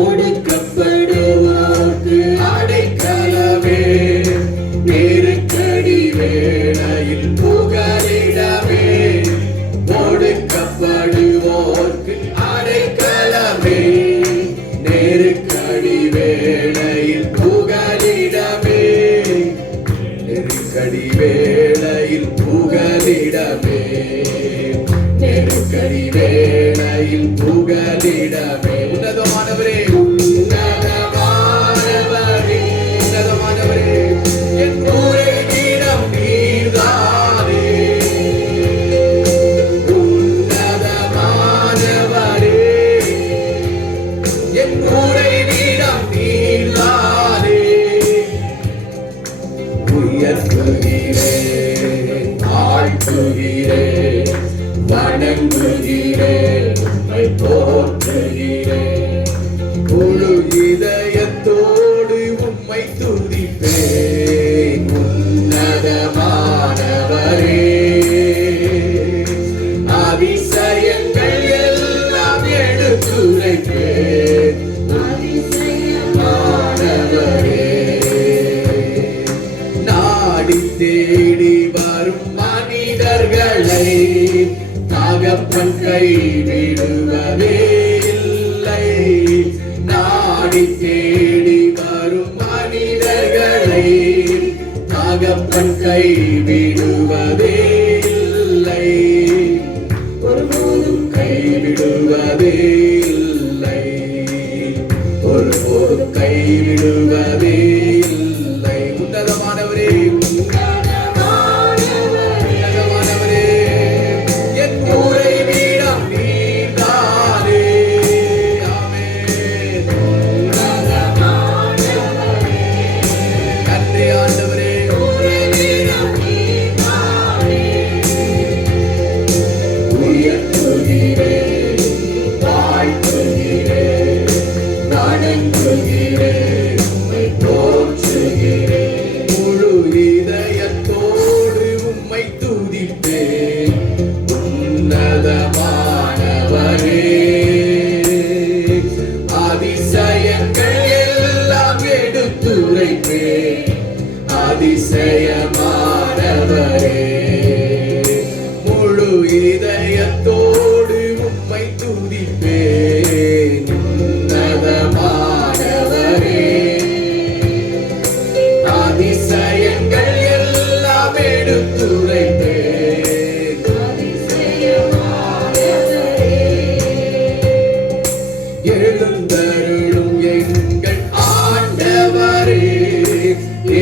ஒடுக்கப்படுவோர்க்கு அடைக்கலமே, நெருக்கடி வேளையில் புகலிடமே. ஒடுக்கப்படுவோர்க்கு அடைக்கலமே, நெருக்கடி வேளையில் புகலிடமே. நெருக்கடி வேளையில் புகலிடமே, நெருக்கடி வேளையில் புகலிடமே. உன்னதமானவரே, உன்னதமானவரே, உன்னதமானவரே, என் உறைவிடம் நீர்தானே. உன்னதமானவரே, என் உறைவிடம் நீர்தானே. உயர்த்துகிறேன், தாழ்த்துகிறேன், வணங்குகிறேன், உம்மை போற்றுகிறேன். முழு இதயத்தோடு உம்மை துதிப்பேன். உன்னதமானவரே, அதிசயங்கள் எல்லாம் எடுத்துரைப்பேன். அதிசயமானவரே, நாடி தேடி வரும் மனிதர்களை தகப்பன் கைவிடுவதே இல்லை. நாடி தேடி வரும் மனிதர்களை தகப்பன் கைவிடுவதே இல்லை. ஒருபோதும் கைவிடுவதே இல்லை, ஒருபோதும் கைவிடுவதே இல்லை. உன்னதமானவரே, அதிசயமானவரே, முழு இதயத்தோடு உம்மை துதிப்பேன். உன்னதமானவரே, அதிசயங்கள் எல்லாம் எடுத்துரைப்பேன். எழுந்தருளும் எங்கள் ஆண்டவரே,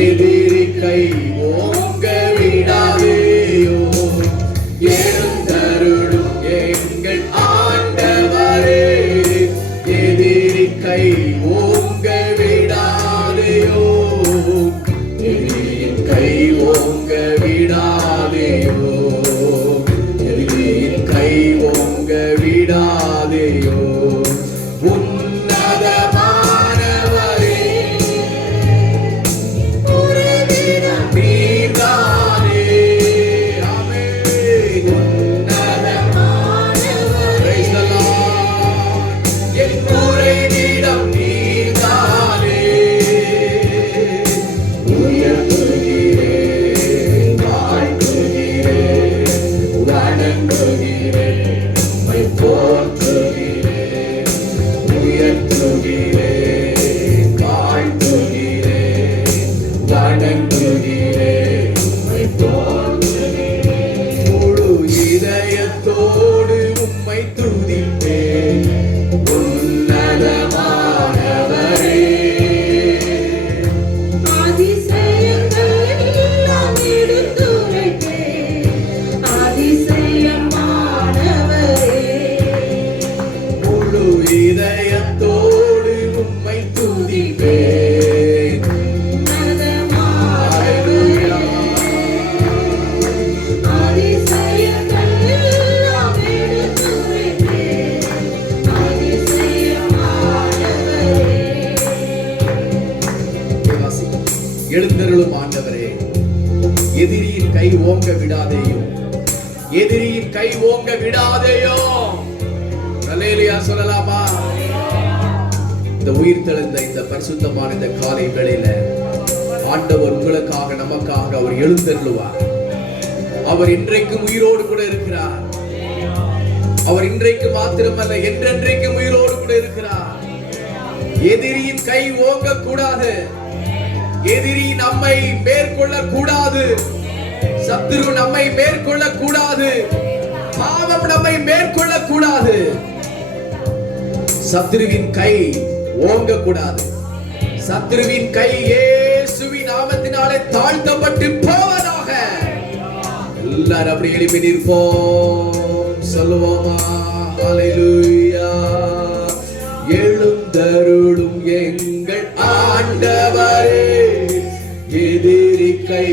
எதிரி கை ஓங்க விடாதேயோ. எழுந்தருளும் எங்கள் ஆண்டவரே, எதிரி கை ஓங்க விடாதேயோ. எதிரியின் கை ஓங்க விடாதேயோ, எதிரியின் கை ஓங்க விடாதேயோ. எழுந்தருளும் ஆண்டவரே, எதிரியின் கை ஓங்க விடாதேயோ, எதிரியின் கை ஓங்க விடாதேயோ. அல்லேலூயா சொல்லலாமா? இந்த உயிர் தெழுந்த இந்த பரிசுத்தமான இந்த காலை வேளையில ஆண்டவர் உங்களுக்காக நமக்காக அவர் எழுந்தருளுவார். அவர் இன்றைக்கும் உயிரோடு கூட இருக்கிறார். அவர் இன்றைக்கு மாத்திரமல்ல, என்றென்றைக்கும் உயிரோடு கூட இருக்கிறார். எதிரியின் கை ஓங்க கூடாது. எதிரி நம்மை மேற்கொள்ள கூடாது. சத்துரு நம்மை மேற்கொள்ள கூடாது. பாவம் நம்மை மேற்கொள்ள கூடாது. சத்துருவின் கை ஓங்க கூடாது. சத்துருவின் கை இயேசுவின் நாமத்தினாலே தாழ்த்தப்பட்டு போவதாக. எல்லாரும் அப்படி எழுப்பி நிற்போம், சொல்லுவோமா? ஹல்லேலூயா. எழுந்தருளும் எங்கள் ஆண்டவரே, எதிரி கை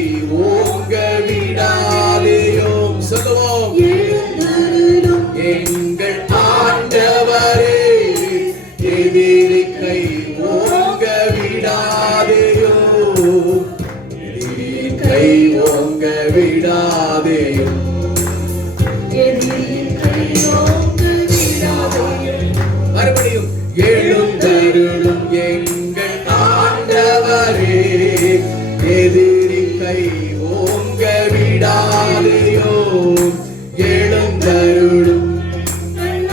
ஓங்க விடாதேயும். சொல்லுவோம், எழுந்தருளும் எங்கள் ஆண்டவரே, எதிரி கை ஓங்க விடாதேயும். எதிரி கை ஓங்க விடாதேயும். மறுபடியும், எழுந்தருளும் எங்கள் ஆண்டவரே, எதிரி கை ஓங்க விடாதேயும். எழுந்தருளும்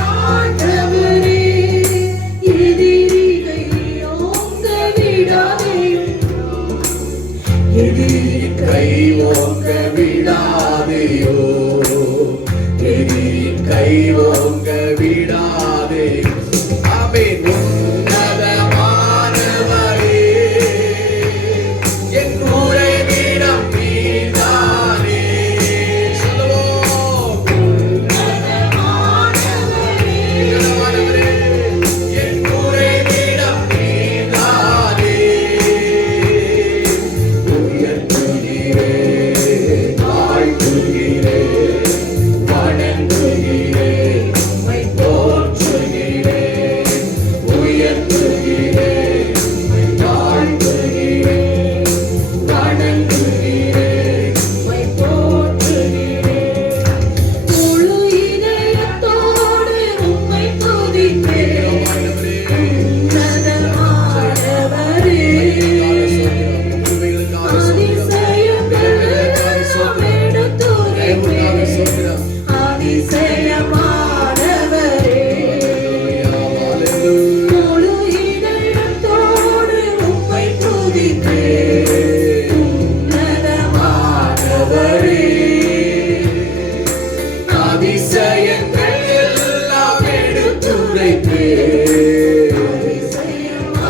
ஆண்டவரே, எதிரி கை ஓங்க விடாதேயும். எதிரி கை ஓங்க விடாதேயும். எதிரி கை ஓங்க விடாதேயும். ஆமென். உன்னதமானவரே, என் உறைவிடம் நீர்தானே. சொல்லுவோம், உன்னதமானவரே, என் உறைவிடம் நீர்தானே. உயர்த்துகிறேன், தாழ்த்துகிறேன், வணங்குகிறேன், உம்மை போற்றுகிறேன். உயர்த்துகிறேன், தாழ்த்துகிறேன், வணங்குகிறேன், உம்மை போற்றுகிறேன். முழு இதயத்தோடு உம்மை துதிப்பேன். உன்னதமானவரே, அதிசயமெல்லாம் எடுத்துரைப்பேன். அதிசயமானவரே, முழு இதயத்தோடு உம்மை துதிப்பேன். உன்னதமானவரே, அதிசயங்கள் எல்லாம் எடுத்துரைப்பேன்.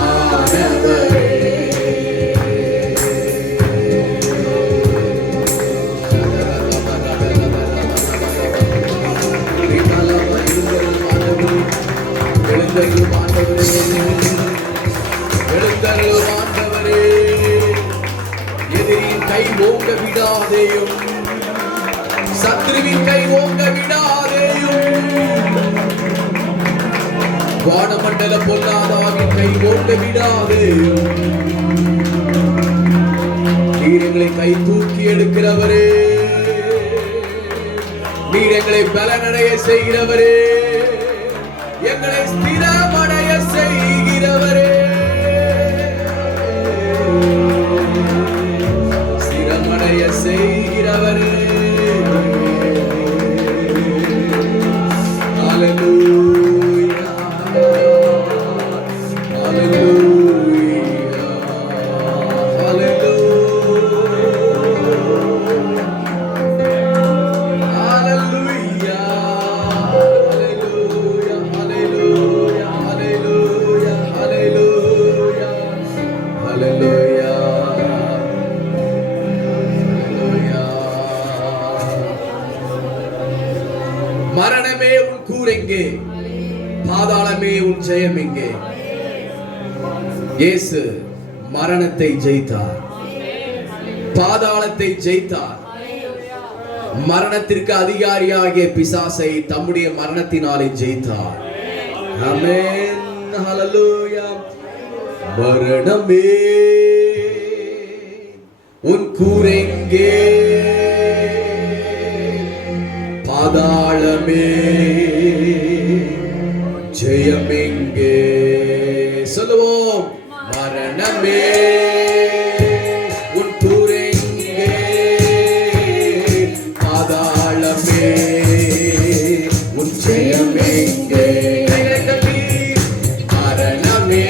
அதிசயமானவரே. எழுந்தருளும் ஆண்டவரே, எழுந்தருளும் ஆண்டவரே, எதிரியின் கை ஓங்க விடாதேயும். சத்துருவின் கை ஓங்க விடாதேயும். வானமண்டல பொல்லாதாவின் கை ஓங்க விடாதேயும். நீர் எங்களை கை தூக்கி எடுக்கிறவரே, நீர் எங்களை பலனடைய செய்கிறவரே, எங்களை ஸ்திரமடைய செய்கிறவரே, ஸ்திரமடைய செய்கிறவரே. ஹல்லேலூயா, ஹல்லேலூயா, ஹல்லேலூயா, ஹல்லேலூயா, ஹல்லேலூயா, ஹல்லேலூயா, ஹல்லேலூயா, ஹல்லேலூயா. மரணமே உன் கூர் எங்கே? பாதாளமே உன் ஜெயம் எங்கே? இயேசு மரணத்தை ஜெயித்தார், பாதாளத்தை ஜெயித்தார். மரணத்திற்கு அதிகாரியாகிய பிசாசை தம்முடைய மரணத்தினாலே ஜெயித்தார். ஆமென், ஹல்லேலூயா. மரணமே உன் கூர் எங்கே? பாதாளமே ஜெயம் எங்கே? சொல்லுவோம். மரணமே உன் கூரெங்கே, பாதாளமே உன் ஜெயமெங்கே. மரணமே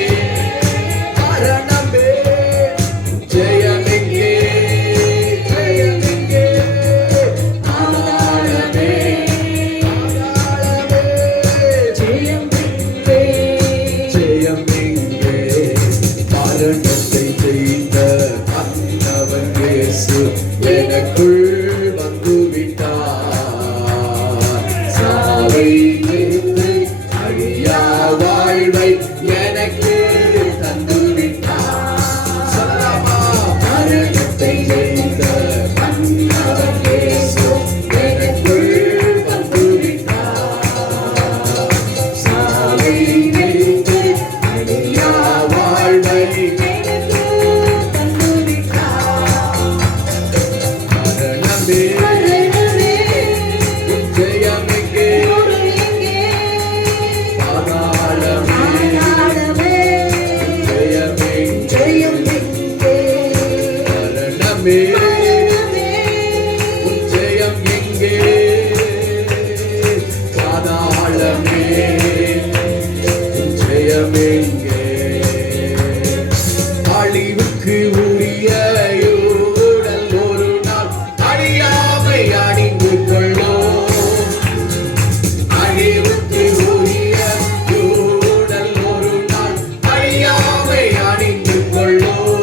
மரணமே ஜெயமெங்கே, ஜெயமெங்கே. பாதாளமே பாதாளமே ஜெயமெங்கே, ஜெயமெங்கே. மரணத்தை ஜெயித்த அந்தவன் இயேசு எனக்குள் வந்துவிட்டார். சாவை ஜெயித்து அழியா வாழ்வை எனக்கு தந்துவிட்டார். சொல்லலாமா? மரணத்தை ஜெயித்த அந்தவன் இயேசு எனக்குள் வந்துவிட்டார். சாவை ஜெயித்து அழியா வாழ்வை மரணமே உன் ஜெயமெங்கே, பாதாளமே ஜெயமெங்கே. மரணமே உன் ஜெயம் எங்கே, பாதாளமே உன் ஜெயமெங்கே. அழிவுக்கு உரிய உடல் ஒரு நாள் அழியாமை அணிந்து கொள்ளும். அழிவுக்கு உரிய உடல் ஒரு நாள் அழியாமை அணிந்து கொள்ளும்.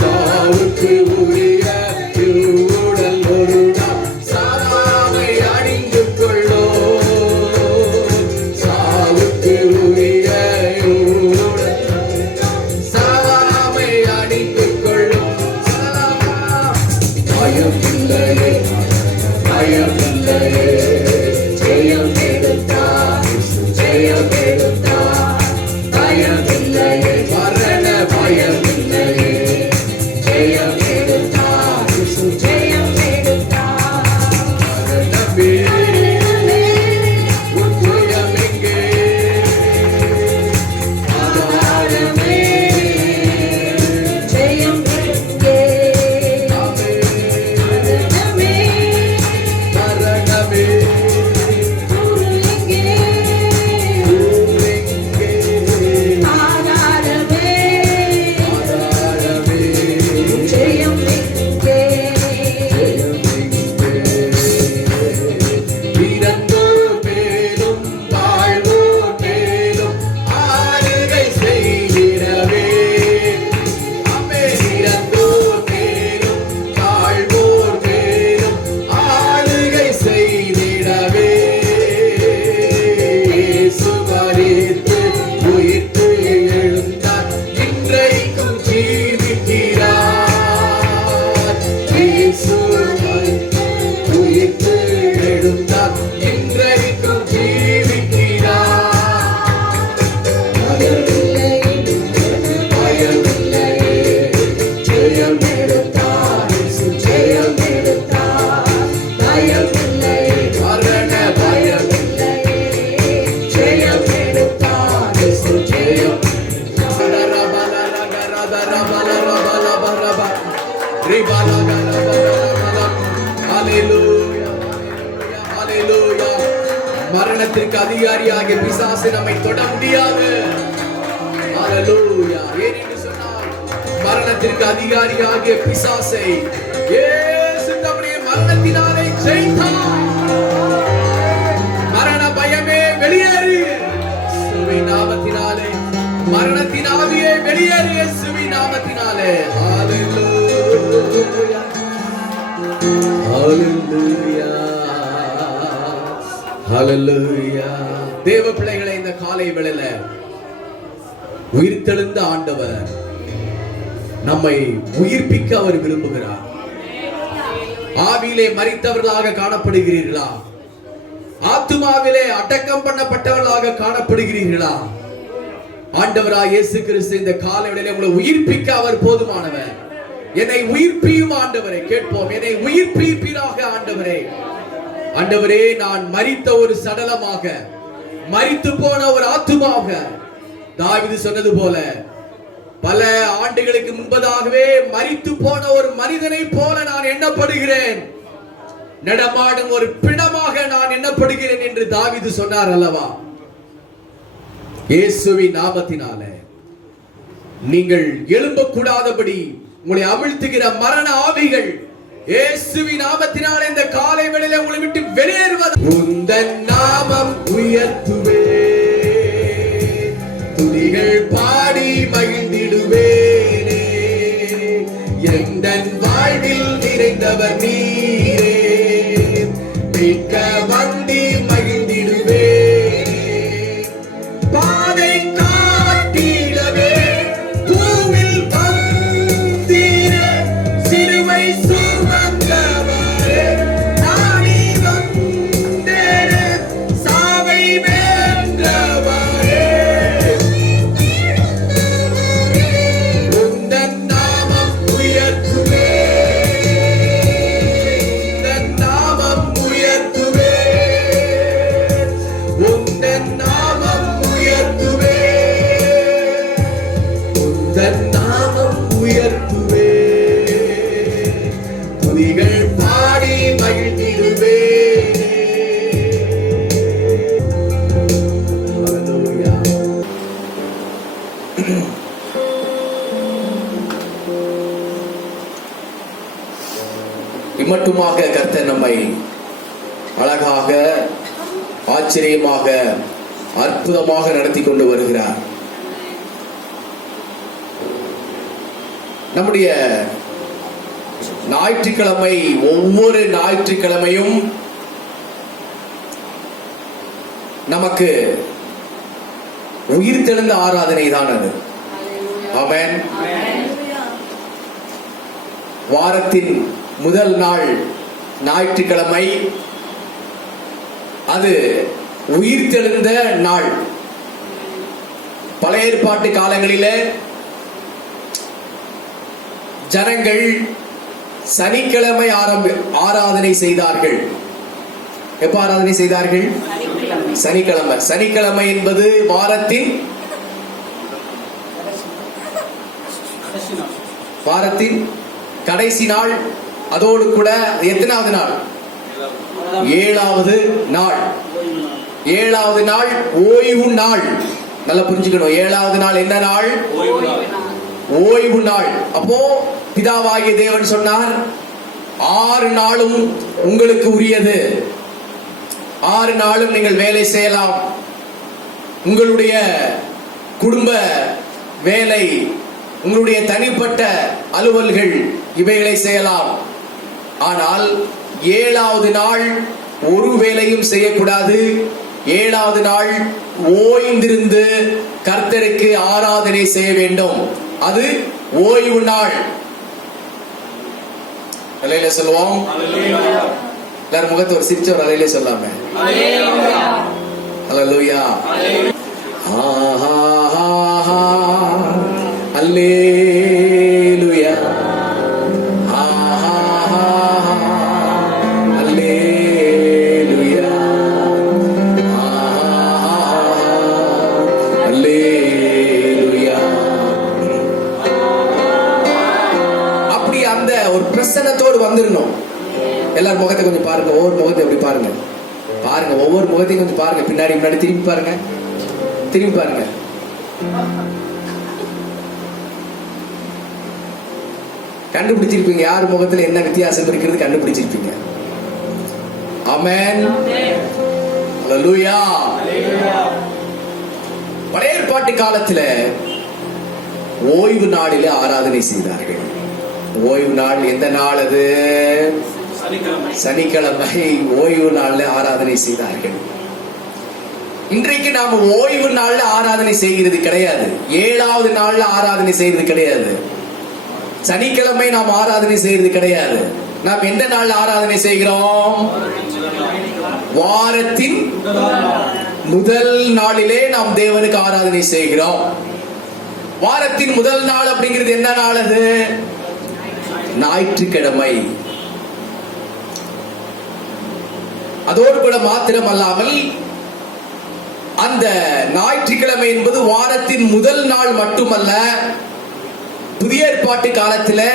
சாவுக்கு உரிய உடல் ஒரு நாள் சாவாமை அணிந்து கொள்ளும். சாவுக்கு உரிய உடல் சாவாமை அணிந்து கொள்ளும். பயமில்லையே பயமில்லையே ஜெயம் எடுத்தார், ஜெயம் எடுத்தார். பயமில்லையே மரண பயமில்லையே ஜெயம் எடுத்தார், ஜெயம் எடுத்தார். மரணமே உன் ஜெயமெங்கே, பாதாளமே மரணமே மரணத்திற்கு அதிகாரியாகிய பிசாசு நம்மை தொட முடியாது. ஹalleluya. ஏனென்று சொன்னால் மரணத்திற்கு அதிகாரியாகிய பிசாசை இயேசு தம்முடைய மரணத்தினாலே ஜெயித்தார். மரண பயமே வெளியேறு இயேசுவின் நாமத்தினாலே. மரணத்தின் ஆவியே வெளியேறு இயேசுவின் நாமத்தினாலே. ஹalleluya. ஹalleluya. ஹalleluya. தேவ பிள்ளைகளை, இந்த காலை வேளையில உயிர்த்தெழுந்த ஆண்டவர் நம்மை உயிர்ப்பிக்க அவர் விரும்புகிறார். ஆவியிலே மரித்தவர்களாக காணப்படுகிறீர்களா? ஆத்துமாவிலே அடக்கம் பண்ணப்பட்டவர்களாக காணப்படுகிறீர்களா? ஆண்டவராய் இயேசு கிறிஸ்து இந்த காலை வேளையிலே உங்களை உயிர்ப்பிக்க அவர் போதுமானவர். என்னை உயிர்ப்பியும் ஆண்டவரே. கேட்போம். என்னை உயிர்ப்பிப்பீராக ஆண்டவரே. ஆண்டவரே, நான் மரித்த ஒரு சடலமாக, மரித்து போன ஒரு ஆத்துமாக, தாவீது சொன்னது போல பல ஆண்டுகளுக்கு முன்பதாகவே மரித்து போன ஒரு மனிதனை போல நான் எண்ணப்படுகிறேன், நடமாடும் ஒரு பிணமாக நான் எண்ணப்படுகிறேன் என்று தாவீது சொன்னார் அல்லவா? இயேசுவின் நாமத்தினால நீங்கள் எழும்பக்கூடாதபடி உங்களை அமிழ்த்துகிற மரண ஆவிகள் இயேசுவின் நாமத்தினால இந்த காலை வேளையிலே உங்களை விட்டு வெளியேறுவது. உந்தன் நாமம் உயர்த்துவே, துதிகள் பாடி மகிழ்ந்திடுவேனே, எந்தன் வாழ்வில் நிறைந்தவர் நீரே, மீட்க வந்தி மகிழ்ந்திடுவே, பாதை காட்டிடவே பூவில் வந்தீர, சிறுவை சுமந்தவரே நாடி வந்தேன, சாவை வென்றவரே, உந்தன் நாமம் உயர்த்துவே, உந்தன் நாமம் உயர்த்துவே, உந்தன் நாமம் உயர்த்துவே, உந்தன் நாமம் உயர்த்துவே, துதிகள் பாடி மகிழ்ந்திடுவே. ஹல்லேலூயா. இம்மட்டுமாக கர்த்தர் நம்மை அழகாக, ஆச்சரியமாக, அற்புதமாக நடத்தி கொண்டு வருகிறார். நம்முடைய ஞாயிற்றுக்கிழமை, ஒவ்வொரு ஞாயிற்றுக்கிழமையும் நமக்கு உயிர்த்தெழுந்த ஆராதனை தான் அது. ஆமென். வாரத்தின் முதல் நாள் ஞாயிற்றுக்கிழமை அது உயிர்த்தெழுந்த நாள். பழைய ஏற்பாட்டு காலங்களிலே ஜனங்கள் சனிக்கிழமை ஆராதனை செய்தார்கள். எப்ப ஆராதனை செய்தார்கள்? சனிக்கிழமை. சனிக்கிழமை என்பது வாரத்தின் கடைசி நாள். அதோடு கூட எத்தனாவது நாள்? 7வது நாள். 7வது நாள் ஓய்வு நாள். நல்லா புரிஞ்சுக்கணும். 7வது நாள் என்ன நாள்? ஓய்வு நாள். அப்போ பிதாவாகிய தேவன் சொன்னார், 6 நாளும் உங்களுக்கு உரியது, 6 நாளும் நீங்கள் வேலை செய்யலாம். உங்களுடைய குடும்ப வேலை, உங்களுடைய தனிப்பட்ட அலுவல்கள், இவைகளை செய்யலாம். ஆனால் 7வது நாள் ஒரு வேலையும் செய்யக்கூடாது. 7வது நாள் ஓய்ந்திருந்து கர்த்தருக்கு ஆராதனை செய்ய வேண்டும். அது ஓய்வு நாள். அல்லேலூயா சொல்லுவோம். எல்லாரும் முகத்தை ஒரு சிரிச்ச ஒரு அல்லேலூயா சொல்லாமே. அல்லேலூயா. ஆஹா ஆஹா அல்லேலூயா. ஆஹா அல்லேலூயா. ஆஹா அல்லேலூயா. அப்படி அந்த ஒரு பிரசன்னத்தோடு வந்துடணும். எல்லாரும் முகத்தை கொஞ்சம் பாருங்க. ஒவ்வொரு முகத்தை எப்படி பாருங்க. பாருங்க, ஒவ்வொரு முகத்தையும் கொஞ்சம் பாருங்க. பின்னாடி முன்னாடி திரும்பி பாருங்க. திரும்பி பாருங்க. கண்டுபிடிச்சிருப்பீங்க யார் முகத்துல என்ன வித்தியாசம் இருக்கிறது, கண்டுபிடிச்சிருப்பீங்க. ஆமென். ஹல்லேலூயா. பழைய ஏற்பாட்டு காலத்துல ஓய்வு நாளிலே ஆராதனை செய்தார்கள். ஓய்வு நாள் எந்த நாள்? அது சனிக்கிழமை. ஓய்வு நாள்ல ஆராதனை செய்தார்கள். இன்றைக்கு நாம ஓய்வு நாள்ல ஆராதனை செய்கிறது கிடையாது. 7வது நாள்ல ஆராதனை செய்கிறது கிடையாது. சனிக்கிழமை நாம் ஆராதனை செய்கிறது கிடையாது. நாம் எந்த நாள் ஆராதனை செய்கிறோம்? வாரத்தின் முதல் நாளிலே நாம் தேவனுக்கு ஆராதனை செய்கிறோம். வாரத்தின் முதல் நாள் அப்படிங்கிறது என்ன நாள்? அது ஞாயிற்றுக்கிழமை. அதோடு கூட மாத்திரம் அல்லாமல் அந்த ஞாயிற்றுக்கிழமை என்பது வாரத்தின் முதல் நாள் மட்டுமல்ல, புதிய ஏற்பாட்டு காலத்தில்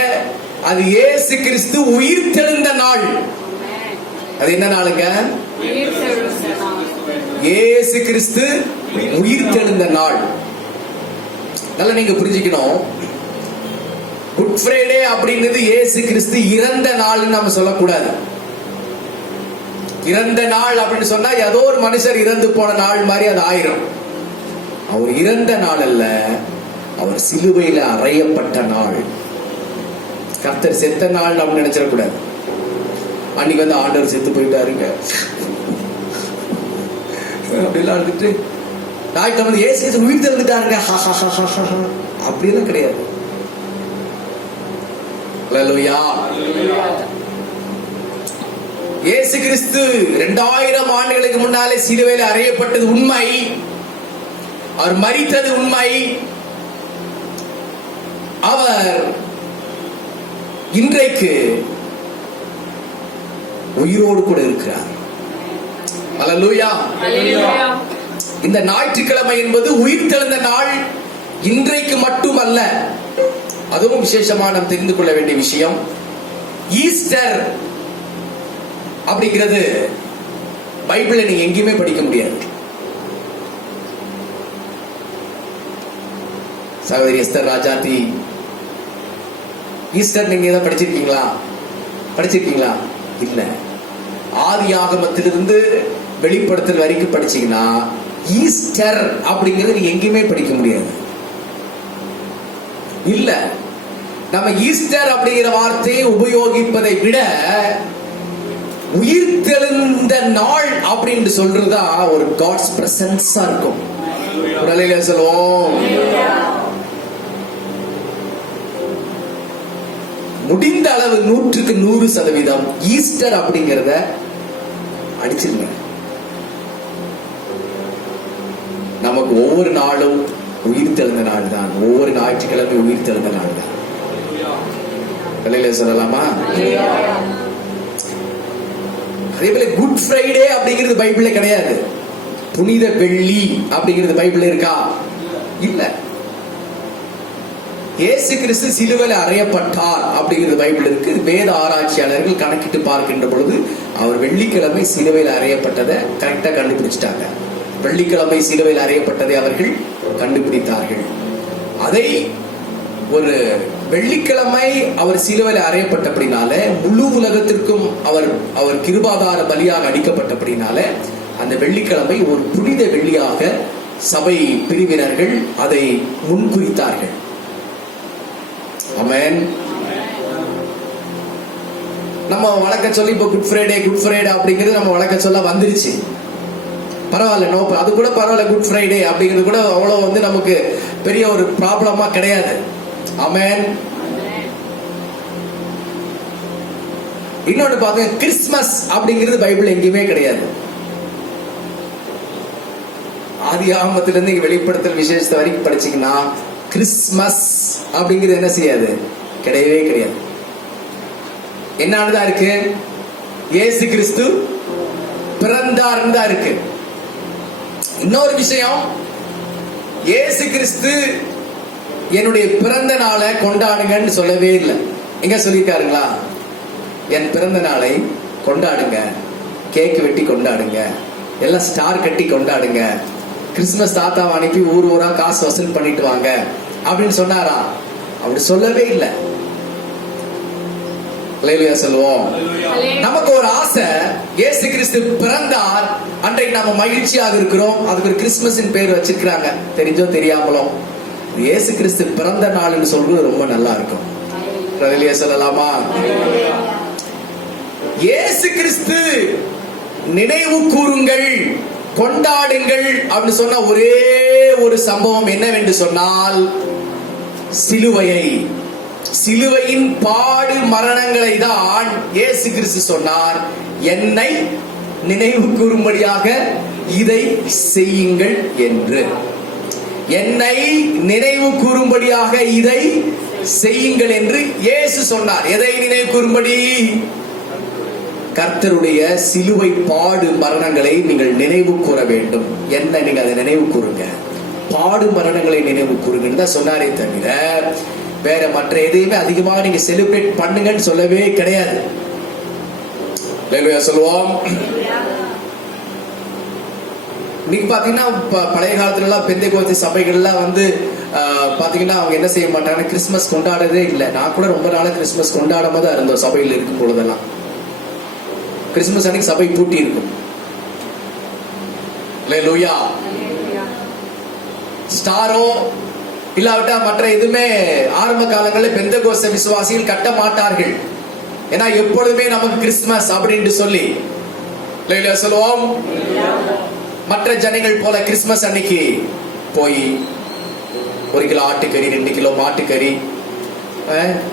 அது இயேசு கிறிஸ்து உயிர் தெழுந்த நாள். அது என்ன நாளுங்க? இயேசு கிறிஸ்து உயிர் தெழுந்த நாள். நல்லா நீங்க புரிஞ்சுக்கணும். குட் ஃப்ரைடே அப்படின்றது இயேசு கிறிஸ்து இறந்த நாள் நம்ம சொல்லக்கூடாது. இறந்த நாள் அப்படின்னு சொன்னா ஏதோ ஒரு மனுஷர் இறந்து போன நாள் மாதிரி அது ஆயிரும். அவர் இறந்த நாள் அல்ல, அவர் சிலுவையில அறையப்பட்ட நாள். கர்த்தர் செத்த நாள் நம்ம நினைச்சிடக்கூடாது. அன்னைக்கு வந்து ஆண்டவர் செத்து போயிட்டாருங்க அப்படிலாம் இருந்துட்டு ஞாயிற்றுக்கிழமை இயேசு உயிர் தெழுந்துட்டாருங்க அப்படிலாம் கிடையாது. அல்லேலூயா. இயேசு கிறிஸ்து 2000 ஆண்டுகளுக்கு முன்னாலே சிலுவையில் அறையப்பட்டது உண்மை. அவர் மரித்தது உண்மை. அவர் இன்றைக்கு உயிரோடு கூட இருக்கிறார். அல்லேலூயா. இந்த ஞாயிற்றுக்கிழமை என்பது உயிர் தெழுந்த நாள். இன்றைக்கு மட்டுமல்ல, அதுவும் விசேஷமா நாம் தெரிந்து கொள்ள வேண்டிய விஷயம். ஈஸ்டர் அப்படிங்கிறது பைபிள்ல நீங்க எங்கேயுமே படிக்க முடியாது. சகோதரி எஸ்தர் ராஜாத்தி, ஈஸ்டர் நீங்க ஏதாவது படிச்சிருக்கீங்களா? இல்ல. ஆதி ஆகமத்திலிருந்து வெளிப்படுத்தல் வரைக்கும் படிச்சீங்கன்னா ஈஸ்டர் அப்படிங்கிறது நீங்க எங்கேயுமே படிக்க முடியாது. இல்ல, நம்ம ஈஸ்டர் அப்படிங்கிற வார்த்தையை உபயோகிப்பதை விட உயிர் தெழுந்த நாள் அப்படின்னு சொல்றதா ஒரு காட்ஸ் பிரசன்ஸா இருக்கும். உடலில சொல்லுவோம். முடிந்த அளவு 100% ஈஸ்டர் அப்படிங்கறத அடிச்சிருங்க. நமக்கு ஒவ்வொரு நாளும் உயிர் தெழுந்த நாள் தான். ஒவ்வொரு ஞாயிற்றுக்கிழமை உயிர் தெழுந்த நாள் தான். சொல்லலாமா? அதே போல குட் ஃப்ரைடே அப்படிங்கிறது பைபிள்ல கிடையாது. புனித வெள்ளி அப்படிங்கிறது பைபிள்ல இருக்கா? இல்ல. இயேசு கிறிஸ்து சிலுவையில் அறையப்பட்டார் அப்படிங்கிறது பைபிள் இருக்கு. வேத ஆராய்ச்சியாளர்கள் கணக்கிட்டு பார்க்கின்ற பொழுது அவர் வெள்ளிக்கிழமை சிலுவையில் அறையப்பட்டதை கரெக்டா கண்டுபிடிச்சிட்டாங்க. வெள்ளிக்கிழமை சிலுவையில் அறையப்பட்டதை அவர்கள் கண்டுபிடித்தார்கள். அதை ஒரு வெள்ளிக்கிழமை அவர் சிலுவையில் அறையப்பட்டபடினால முழு உலகத்திற்கும் அவர் கிருபாதார பலியாக அளிக்கப்பட்டபடினால அந்த வெள்ளிக்கிழமை ஒரு புனித வெள்ளியாக சபை பிரிவினர்கள் அதை முன்குறித்தார்கள். ஆமென். நம்ம வழக்க சொல்லி இப்ப குட் ஃப்ரைடே அப்படிங்கிறது நம்ம வழக்க சொல்ல வந்துருச்சு. பரவாயில்ல, நோ, அது கூட பரவாயில்ல. குட் ஃப்ரைடே அப்படிங்கிறது கூட அவ்வளவு வந்து நமக்கு பெரிய ஒரு ப்ராப்ளமா கிடையாது. ஆமென். இன்னொன்னு பாருங்க, கிறிஸ்துமஸ் அப்படிங்கிறது பைபிள் எங்கேயுமே கிடையாது. ஆதி ஆகமத்திலிருந்து வெளிப்படுத்தல் விசேஷத்தை வரைக்கும் படிச்சீங்கன்னா கிறிஸ்துமஸ் அப்படிங்கிறது என்ன செய்யாது? கிடையவே கிடையாது. என்னதான் இருக்கு? இயேசு கிறிஸ்து பிறந்தார் தான் இருக்கு. இன்னொரு விஷயம், இயேசு கிறிஸ்து என்னுடைய பிறந்த நாளை கொண்டாடுங்கன்னு சொல்லவே இல்லை. எங்க சொல்லியிருக்காருங்களா? என் பிறந்த நாளை கொண்டாடுங்க, கேக் வெட்டி கொண்டாடுங்க, எல்லாம் ஸ்டார் கட்டி கொண்டாடுங்க, கிறிஸ்துமஸ் தாத்தாவை அனுப்பி ஊர் ஊரா காசு வசூல் பண்ணிட்டு வாங்க அப்படின்னு சொன்னாரா? அப்படி சொல்லவே இல்லை. சொல்லுவோம். நமக்கு ஒரு ஆசை, இயேசு கிறிஸ்து பிறந்தார், அன்றைக்கு நாம மகிழ்ச்சியாக இருக்கிறோம். அதுக்கு ஒரு கிறிஸ்துமஸ் பேர் வச்சிருக்கிறாங்க, தெரிஞ்சோ தெரியாமலோ. இயேசு கிறிஸ்து பிறந்த நாள்னு சொல்றது ரொம்ப நல்லா இருக்கும். சொல்லலாமா? இயேசு கிறிஸ்து நினைவு கூறுங்கள், கொண்டாடுங்கள் அப்படின்னு சொன்ன ஒரே ஒரு சம்பவம் என்னவென்று சொன்னால் சிலுவையின் பாடு மரணங்களை தான் இயேசு கிறிஸ்து சொன்னார். என்னை நினைவு கூறும்படியாக இதை செய்யுங்கள் என்று. என்னை நினைவு கூறும்படியாக இதை செய்யுங்கள் என்று இயேசு சொன்னார். எதை நினைவு கூறும்படி? கர்த்தருடைய சிலுவை பாடு மரணங்களை நீங்கள் நினைவு கூற வேண்டும். என்ன நீங்க அதை நினைவு கூறுங்க, பாடு மரணங்களை நினைவு கூறுங்கன்னு தான் சொன்னாரே தவிர வேற மற்ற எதையுமே அதிகமாக நீங்க செலிப்ரேட் பண்ணுங்கன்னு சொல்லவே கிடையாது. சொல்லுவோம். இன்னைக்கு பாத்தீங்கன்னா பழைய காலத்துல எல்லாம் பெந்தேகோஸ்தே சபைகள்லாம் பாத்தீங்கன்னா அவங்க என்ன செய்ய மாட்டாங்க, கிறிஸ்துமஸ் கொண்டாடுறதே இல்லை. நான் கூட ரொம்ப நாளா கிறிஸ்துமஸ் கொண்டாடாம தான் இருந்தோம். சபையில் இருக்கும் பொழுதெல்லாம் கிறிஸ்துமஸ் அன்னைக்கு சபை பூட்டி இருக்கும். அல்லேலூயா. ஸ்டாரோ இல்லாவிட்டா மற்ற எதுவுமே ஆரம்ப காலங்களில் பெந்தேகோஸ்தே விசுவாசிகள் கட்ட மாட்டார்கள். ஏன்னா எப்பொழுதுமே நமக்கு கிறிஸ்துமஸ் அப்படின்னு சொல்லி சொல்லுவோம். மற்ற ஜனங்கள் போல கிறிஸ்துமஸ் அன்னைக்கு போய் 1 கிலோ ஆட்டுக்கறி, 2 கிலோ மாட்டுக்கறி,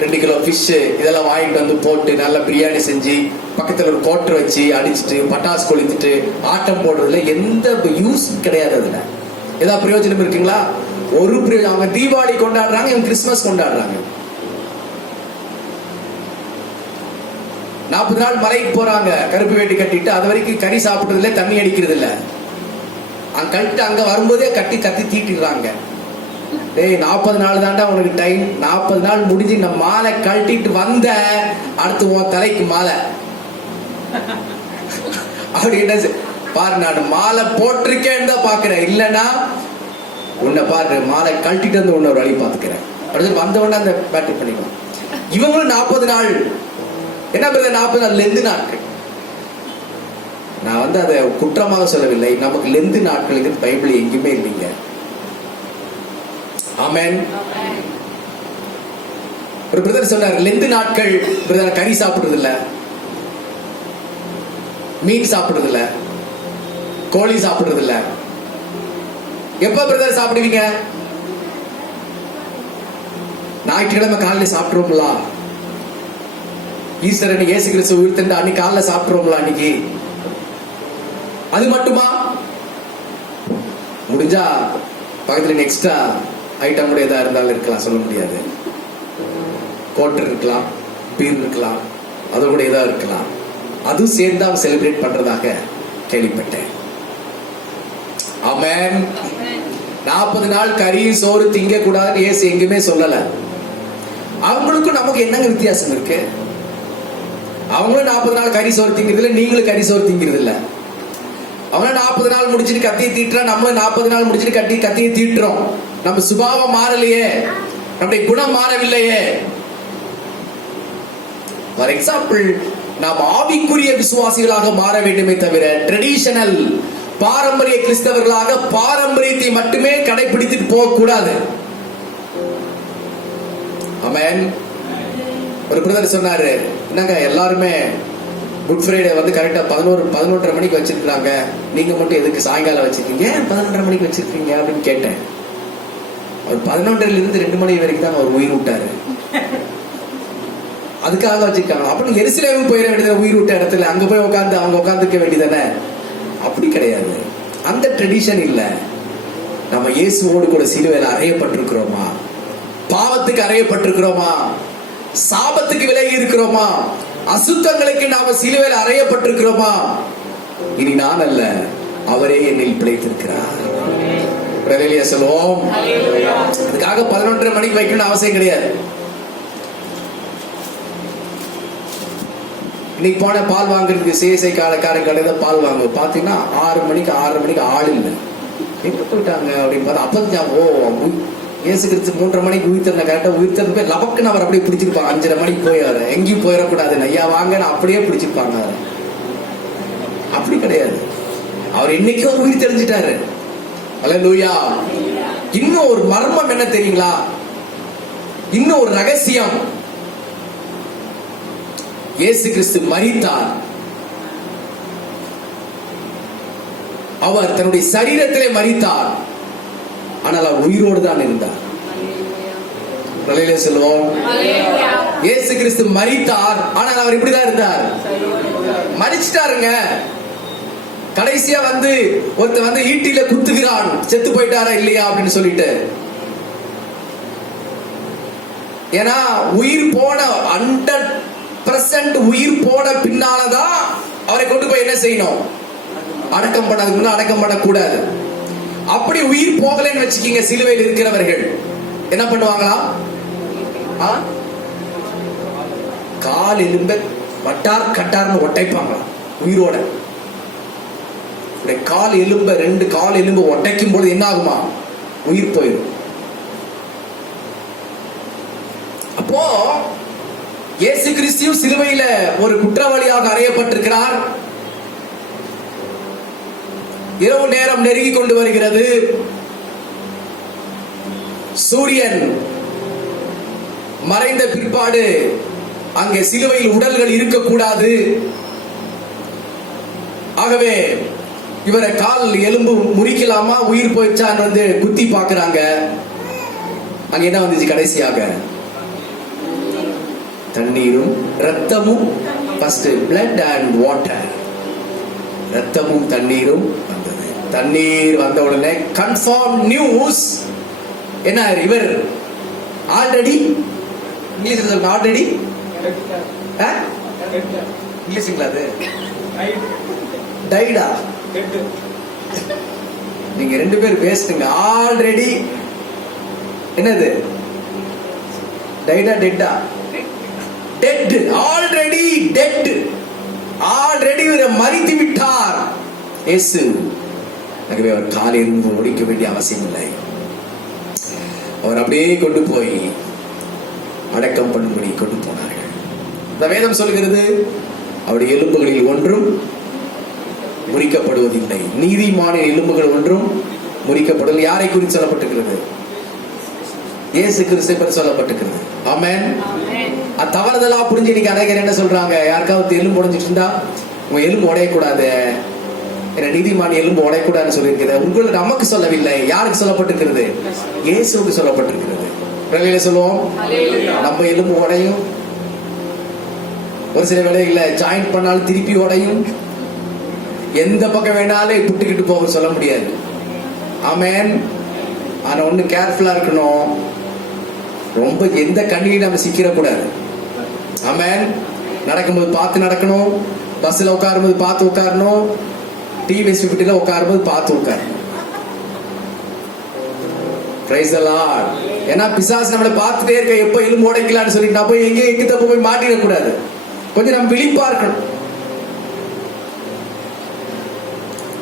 2 கிலோ ஃபிஷ் இதெல்லாம் வாங்கிட்டு போட்டு நல்லா பிரியாணி செஞ்சு பக்கத்துல ஒரு கோட்டர் வச்சு அடிச்சுட்டு பட்டாசு கொளுத்திட்டு ஆட்டம் போடுறதுல எந்த யூஸ் கிடையாது. அதுல ஏதாவது பிரயோஜனம் இருக்குங்களா? ஒரு பிரயோஜனம். அவங்க தீபாவளி கொண்டாடுறாங்க, இவங்க கிறிஸ்துமஸ் கொண்டாடுறாங்க. 40 நாள் மலைக்கு போறாங்க, கருப்பு வேட்டி கட்டிட்டு. அது வரைக்கும் கறி சாப்பிடுறதுல, தண்ணி அடிக்கிறது இல்ல. அங்க வரும்போதே கத்தி தீட்டிடுறாங்க. டேய் 40 நாள் தாண்டா உனக்கு டைம், 40 நாள் முடிஞ்சு இந்த மாலை கழட்டிட்டு வந்த அடுத்து உன் தலைக்கு மாலை அப்படின்னு பாரு. நான் மாலை போட்டிருக்கேன்னு தான் பாக்குறேன், இல்லன்னா உன்னை பாரு மாலை கழட்டிட்டு வந்து உன்னை ஒரு வழி பாத்துக்கிறேன். அடுத்து வந்தவொடனே அந்த பேட்டரி பண்ணிக்கலாம். இவங்களும் 40 நாள் என்ன பிரதர் 40 நாள் லெந்து நாட்கள். நான் அதை குற்றமாக சொல்லவில்லை. நமக்கு லெந்து நாட்களுக்கு பைபிள் எங்கேயுமே இல்லைங்க. ஆமென். ஒரு பிரதர் சொன்னார், லெந்து நாட்கள் பிரதர் கறி சாப்பிடுறது இல்ல, மீன் சாப்பிடுறது இல்ல, கோழி சாப்பிடுறது இல்ல. எப்ப பிரதர் சாப்பிடுவீங்க? ஞாயிற்றுக்கிழமை காலையில சாப்பிடுவோம்ல. ஈஸ்டர் அன்னைக்கு இயேசு கிறிஸ்து உயிர்த்தெழுந்த அன்னைக்கு காலைல சாப்பிடுவோம்ல. அன்னைக்கு அது மட்டுமா? முடிஞ்சா பக்கத்துல எக்ஸ்ட்ரா ஐட்டம் கூட எதா இருந்தாலும் இருக்கலாம், சொல்ல முடியாது. கோட்டர் இருக்கலாம், பீர் இருக்கலாம், அது கூட எதா இருக்கலாம். அதுவும் சேர்ந்து அவங்க செலிப்ரேட் பண்றதாக கேள்விப்பட்டேன். ஆமென். 40 நாள் கறி சோறு திங்க கூடாதுன்னு இயேசு எங்குமே சொல்லல. அவங்களுக்கும் நமக்கு என்னங்க வித்தியாசம் இருக்கு? அவங்களும் 40 நாள் கறி சோறு திங்கிறது இல்லை, நீங்களும் கறி சோறு திங்கிறது இல்லை. அவங்களும் 40 நாள் முடிச்சுட்டு கத்தியை தீட்டுறா, நம்மளும் 40 நாள் முடிச்சுட்டு கத்தியை தீட்டுறோம். நம்ம சுபாவம் மாறலையே, நம்முடைய குணம் மாறவில்லையே. ஃபார் எக்ஸாம்பிள், நாம் ஆவிக்குரிய விசுவாசிகளாக மாற வேண்டுமே தவிர ட்ரெடிஷனல் பாரம்பரிய கிறிஸ்தவர்களாக பாரம்பரியத்தை மட்டுமே கடைபிடித்துட்டு போக கூடாது. ஆமென். ஒரு பிரதர் சொன்னாரு, என்னங்க எல்லாருமே குட் ஃப்ரைடே கரெக்டா 11:30 மணிக்கு வச்சிருக்காங்க, நீங்க மட்டும் எதுக்கு சாயங்காலம் வச்சிருக்கீங்க? 11:30 மணிக்கு வச்சிருக்கீங்க அப்படின்னு கேட்டேன். அவர் 11:30 இருந்து 2 மணி வரைக்கும் தான் அவர் உயிர் விட்டாரு. அதுக்காக வச்சிருக்காங்க. அப்படி எருசலேமுக்கு போயிட வேண்டியது, உயிர் விட்ட இடத்துல அங்க போய் அவங்க உட்காந்துக்க வேண்டியதானே? அப்படி கிடையாது. அந்த ட்ரெடிஷன் இல்ல. நம்ம இயேசுவோடு கூட சிலுவையில் அறையப்பட்டிருக்கிறோமா? பாவத்துக்கு அறையப்பட்டிருக்கிறோமா? சாபத்துக்கு விலகி இருக்கிறோமா? அசுத்தங்களுக்கு நாம சிலுவையில் அறையப்பட்டிருக்கிறோமா? இனி நான் அல்ல, அவரே என்னில் பிழைத்திருக்கிறார். சொல்லுவோம். அதுக்காக 11:30 மணிக்கு வைக்கணும்னு அவசியம் கிடையாது. இன்னைக்கு போன பால் வாங்குறதுக்கு சிஎஸ்ஐ கடையில பால் வாங்க பாத்தீங்கன்னா 6 மணிக்கு ஆள் இல்லை. எங்க போயிட்டாங்க அப்படின்னு பார்த்தா அப்ப இயேசு கிறிஸ்து 3:30 மணிக்கு உயிர்த்தெழுந்த கரெக்டா உயிர்த்தெழுந்து போய் லபக்குன்னு அவர் அப்படியே பிடிச்சிருப்பாங்க. 5:30 மணிக்கு போய் அவர் எங்கேயும் போயிடக்கூடாது, ஐயா வாங்கன்னு அப்படியே பிடிச்சிருப்பாங்க. அவர் அப்படி கிடையாது. அவர் இன்னைக்கும் உயிர் தெரிஞ்சிட்டாரு. அல்லேலூயா. இன்னும் ஒரு மர்மம் என்ன தெரியுங்களா? இன்னும் ஒரு ரகசியம். இயேசு கிறிஸ்து மரித்தார். அவர் தன்னுடைய சரீரத்திலே மரித்தார், ஆனால் அவர் உயிரோடு தான் இருந்தார். சொல்லுவோம். இயேசு கிறிஸ்து மரித்தார், ஆனால் அவர் இப்படிதான் இருந்தார், மரிச்சிட்டாருங்க. கடைசியா ஒருத்தர் ஈட்டில குத்துகிறான், செத்து போயிட்டாரா இல்லையா அப்படின்னு சொல்லிட்டு. ஏன்னா உயிர் போன 100% உயிர் போன பின்னாலதான் அவரை கொண்டு போய் என்ன செய்யணும்? அடக்கம் பண்ணதுக்கு முன்னாடி அடக்கம் பண்ணக்கூடாது. அப்படி உயிர் போகலன்னு வச்சுக்கீங்க, சிலுவையில் இருக்கிறவர்கள் என்ன பண்ணுவாங்களா? கால் எலும்ப வட்டார் கட்டார்னு ஒட்டைப்பாங்களா உயிரோட. கால் எலும்ப, 2 கால் எலும்பு ஒட்டைக்கும் பொழுது என்ன ஆகுமா? உயிர் போயிடும். அப்போ இயேசு கிறிஸ்து சிலுவையில ஒரு குற்றவாளியாக அறையப்பட்டிருக்கிறார். இரவு நேரம் நெருங்கி கொண்டு வருகிறது. சூரியன் மறைந்த பிற்பாடு அங்கே சிலுவையில் உடல்கள் இருக்கக்கூடாது. ஆகவே இவரை கால் எலும்பு முறிக்கலாமா, உயிர் போயிடுச்சான்னு வந்து குத்தி பார்க்கறாங்க. அங்க என்ன வந்துச்சு? கடைசியாக தண்ணீரும் ரத்தமும். First blood and water. ரத்தமும் தண்ணீரும் வந்தது. தண்ணீர் வந்த உடனே கன்ஃபார்ம் நியூஸ் என்ன? இவர் ஆல்ரெடி, இங்கிலீஷ்ல சொல்லுங்க, ஆல்ரெடி இங்கிலீஷ்ங்களா அது? டைடா? நீங்க 2 பேர் பேசுங்க. ஆல்ரெடி என்னது? டைடா டெட்டா? டெட். Already dead. ஆல்ரெடி மரித்து விட்டார் இயேசு. ஆகவே அவர் காலிலிருந்து ஒடிக்க வேண்டிய அவசியம் இல்லை. அவர் அப்படியே கொண்டு போய் அடக்கம் பண்ணும்படி கொண்டு போனார்கள். இந்த வேதம் சொல்கிறது, அவருடைய எலும்புகளில் ஒன்றும் முறிக்கப்படுவதில்லை. நீதிமானின் எலும்புகள் ஒன்றும் முறிக்கப்படுவதில்லை. யாரை குறித்து சொல்லப்பட்டிருக்கிறது? இயேசு கிறிஸ்துவை பற்றி சொல்லப்பட்டிருக்கிறது. ஆமென். அது தவறுதலா புரிஞ்சு நீங்க அடைகிற என்ன சொல்றாங்க? யாருக்காவது எலும்பு உடைஞ்சிட்டு இருந்தா, உங்க எலும்பு உடையக்கூடாது, நீதிமான் எலும்பு உடையக்கூடாதுன்னு சொல்லியிருக்கிறது. உங்களுக்கு நமக்கு சொல்லவில்லை. யாருக்கு சொல்லப்பட்டிருக்கிறது? இயேசுவுக்கு சொல்லப்பட்டிருக்கிறது. வேலையில சொல்லுவோம், நம்ம எலும்பு உடையும், ஒரு சில வேலைகளை ஜாயிண்ட் பண்ணாலும் திருப்பி உடையும், எந்த பக்கம் வேணாலும் புட்டுக்கிட்டு போக சொல்ல முடியாது. ஆமென். ஆனா ஒண்ணு கேர்ஃபுல்லா இருக்கணும், ரொம்ப எந்த கண்ணிலையும் நம்ம சிக்கிடக்கூடாது. ஆமென். நடக்கும்போது பார்த்து நடக்கணும், பஸ்ல உட்காரும்போது பார்த்து உட்காரணும், டிவிஎஸ் 50ல உட்காரும்போது பார்த்து உட்காரணும். Praise the Lord. ஏன்னா பிசாசு நம்மளை பார்த்துட்டே இருக்க, எப்போ எலும்பு உடைக்கலான்னு சொல்லிட்டு நான் போய் எங்கேயும் எங்க தப்பு போய் மாட்டிடக்கூடாது. கொஞ்சம் நம்ம விழிப்பா இருக்கணும்.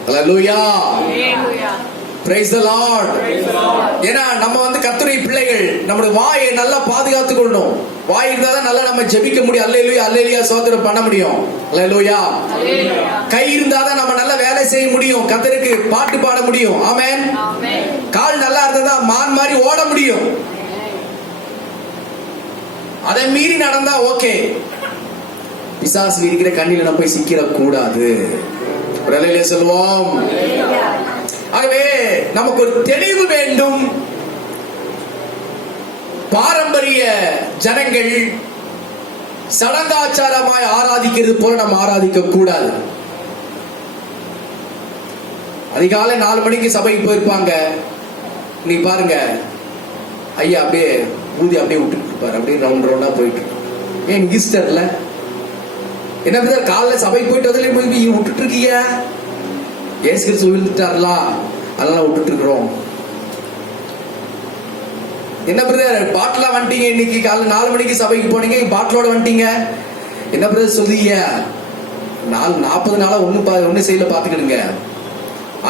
ஹல்லேலூயா. Praise the Lord. ஏன்னா நம்ம வந்து கர்த்தருடைய பிள்ளைகள், நம்முடைய வாயை நல்லா பாதுகாத்துக் கொள்ளணும். வாய் இருந்தா தான் நல்லா நம்ம ஜெபிக்க முடியும். அல்லேலூயா அல்லேலூயா ஸ்தோத்திரம் பண்ண முடியும். அல்லேலூயா. கை இருந்தா தான் நம்ம நல்லா வேலை செய்ய முடியும், கர்த்தருக்கு பாட்டு பாட முடியும். ஆமென். கால் நல்லா இருந்தா தான் மான் மாதிரி ஓட முடியும். அதை மீறி நடந்தா ஓகே. பிசாசு இருக்கிற கண்ணில நம்ம போய் சிக்கிட கூடாது. அல்லேலூயா சொல்லுவோம். ஆகவே நமக்கு ஒரு தெளிவு வேண்டும். பாரம்பரிய ஜனங்கள் சடங்காச்சாரமாய் ஆராதிக்கிறது போல நம்ம ஆராதிக்க கூடாது. அதிகாலை 4 மணிக்கு சபைக்கு போயிருப்பாங்க. நீ பாருங்க, ஐயா அப்படியே ஊதி அப்படியே விட்டுட்டு இருப்பாரு, அப்படியே ரவுண்ட் ரவுண்டா போயிட்டு. ஏன் ஈஸ்டர்ல என்ன காலைல சபைக்கு போயிட்டு அதிலே போய் விட்டுட்டு இருக்கீங்க? இயேசு கிறிஸ்து விழுந்துட்டார்ல, அதெல்லாம் விட்டுட்டு இருக்கிறோம். என்ன பிரதர் பாட்டிலா வந்துட்டீங்க, இன்னைக்கு காலைல 4 மணிக்கு சபைக்கு போனீங்க, பாட்டிலோட வந்துட்டீங்க, என்ன பிரதர் சொல்றீங்க? 40 நாளா ஒண்ணு செய்யல, பாத்துக்கிடுங்க.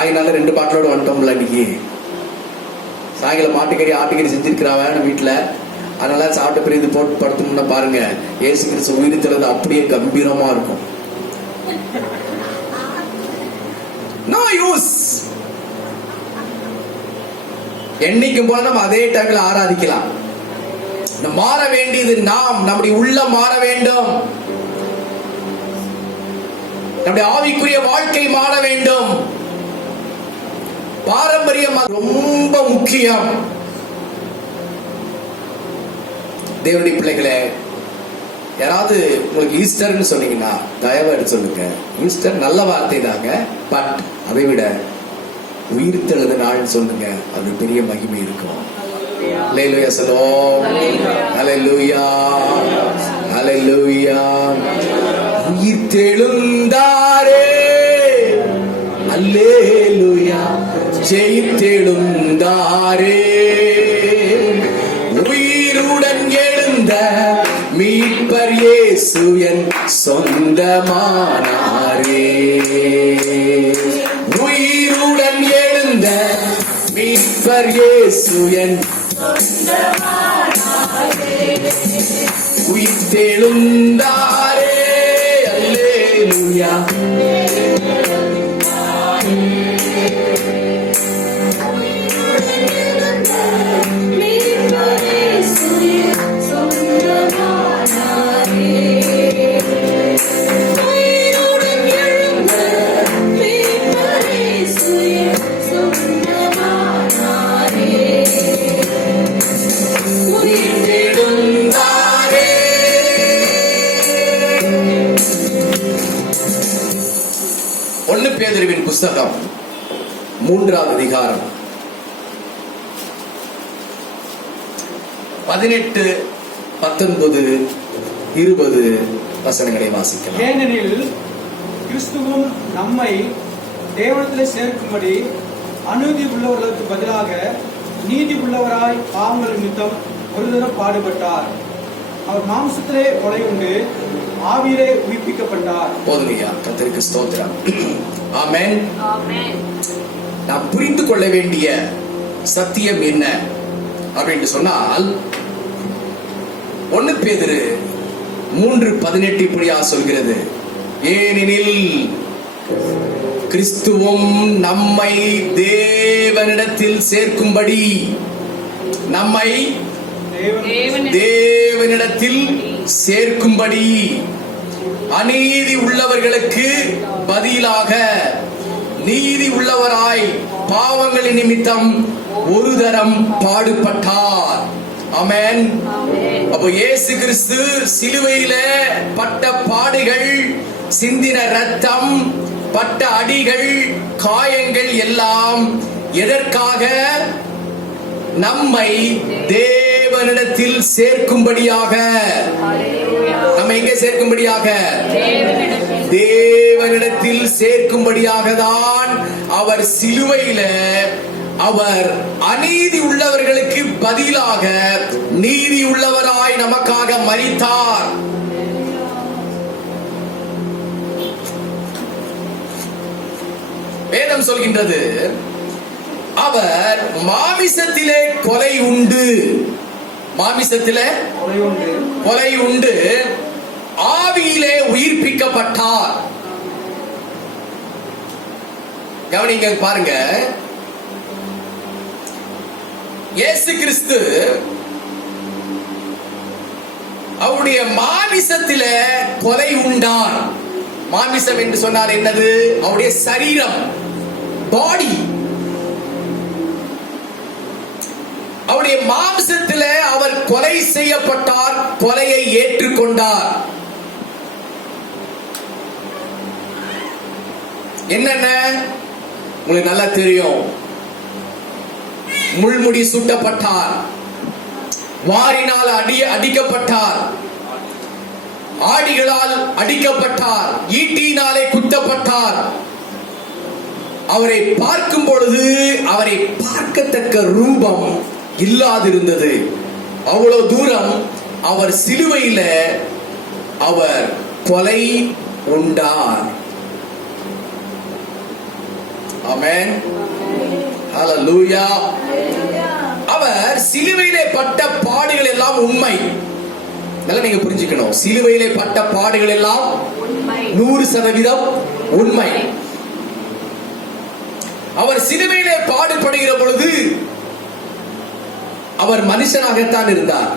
ஆயினால 2 பாட்டிலோட வந்துட்டோம்ல. இன்னைக்கு சாயங்காலம் மாட்டுக்கறி ஆட்டுக்கறி செஞ்சிருக்கிறாங்க வீட்டுல, அதனால சாப்பிட்ட பிறகு இது போட்டு படுத்தணும்னா பாருங்க, இயேசு கிறிஸ்து உயிர்த்தெழுந்து அப்படியே கம்பீரமா இருக்கும். No use. என்னைக்கும் போல நம்ம அதே டைம்ல ஆராதிக்கலாம். மாற வேண்டியது நாம், நம்முடைய உள்ளம் மாற வேண்டும், நம்முடைய ஆவிக்குரிய வாழ்க்கை மாற வேண்டும். பாரம்பரியம் ரொம்ப முக்கியம். தேவனுடைய பிள்ளைகளே, யாராவது உங்களுக்கு ஈஸ்டர்னு சொன்னீங்கன்னா தயவு எடுத்து சொல்லுங்க. ஈஸ்டர் நல்ல வார்த்தை தாங்க, பட் அதை விட உயிர்த்தெழுந்த நாள் சொல்லுங்க, அது பெரிய மகிமை இருக்கும். அல்லேலூயா சொல்லுவோம். அல்லேலூயா அல்லேலூயா. உயிர்த்தெழுந்தாரே, அல்லேலூயா. ஜெயித்தெழுந்தாரே, உயிருடன் எழுந்த மீட்பர் இயேசு என் சொந்தமானாரே. உயிருடன் எழுந்த மீட்பர் இயேசு என் உயிர்த்தெழுந்தாரே, அல்லேலூயா. பேதுருவின் புஸ்தகம் 3ஆம் அதிகாரம் 18, 19, 20 வசனங்களை வாசிக்கலாம். ஏனெனில் கிறிஸ்துவும் நம்மை தேவனிடத்தில் சேர்க்கும்படி அநீதி உள்ளவர்களுக்கு பதிலாக நீதி உள்ளவராய் பாவங்கள் நிமித்தம் ஒரு தரம் பாடுபட்டார். அவர் மாம்சத்திலே கொலை உண்டு, ஆவியிலே உயிர்ப்பிக்கப்பட்டார். போதுமையா? கர்த்தருக்கு ஸ்தோத்திரம். ஆமென். நாம் புரிந்து கொள்ள வேண்டிய சத்தியம் என்ன அப்படின்னு சொன்னால், 1 பேதுரு 3:18 இப்படியா சொல்கிறது, ஏனெனில் கிறிஸ்துவும் நம்மை தேவனிடத்தில் சேர்க்கும்படி, நம்மை தேவனிடத்தில் சேர்க்கும்படி அநீதி உள்ளவர்களுக்கு பதிலாக நீதி உள்ளவராய் பாவங்களின் நிமித்தம் ஒரு தரம் பாடுபட்டார். ஆமென். அப்போ இயேசு கிறிஸ்து சிலுவையில பட்ட பாடுகள், சிந்தின ரத்தம், பட்ட அடிகள், காயங்கள் எல்லாம் எதற்காக? நம்மை தேவனிடத்தில் சேர்க்கும்படியாக. நம்ம எங்கே சேர்க்கும்படியாக? தேவனிடத்தில் சேர்க்கும்படியாக தான் அவர் சிலுவையில அவர் அநீதி உள்ளவர்களுக்கு பதிலாக நீதி உள்ளவராய் நமக்காக மரித்தார். வேதம் சொல்கின்றது, அவர் மாமிசத்திலே கொலை உண்டு, மாமிசத்திலே கொலை உண்டு, ஆவியிலே உயிர்ப்பிக்கப்பட்டார். கவனிங்க, பாருங்க, இயேசு கிறிஸ்து அவருடைய மாமிசத்தில கொலை உண்டான். மாமிசம் என்று சொன்னால் என்னது? அவருடைய சரீரம், பாடி. அவருடைய மாம்சத்தில அவர் கொலை செய்யப்பட்டார், கொலையை ஏற்றுக்கொண்டார். என்னென்ன உங்களுக்கு நல்லா தெரியும். முள்முடி சூட்டப்பட்டார், வாரினால் அடிக்கப்பட்டார், ஆடிகளால் அடிக்கப்பட்டார், ஈட்டியினாலே குத்தப்பட்டார். அவரை பார்க்கும் பொழுது அவரை பார்க்கத்தக்க ரூபம் இல்லாதிருந்தது. அவ்வளவு தூரம் அவர் சிலுவையில அவர் கொலை உண்டார். ஆமென். ஹல்லேலூயா. அவர் சிலுவையிலே பட்ட பாடுகள் எல்லாம் உண்மை. நல்லா நீங்க புரிஞ்சுக்கணும். சிலுவையிலே பட்ட பாடுகள் எல்லாம் 100% உண்மை. அவர் சிலுவையிலே பாடுபடுகிற பொழுது அவர் மனுஷனாகத்தான் இருந்தார்.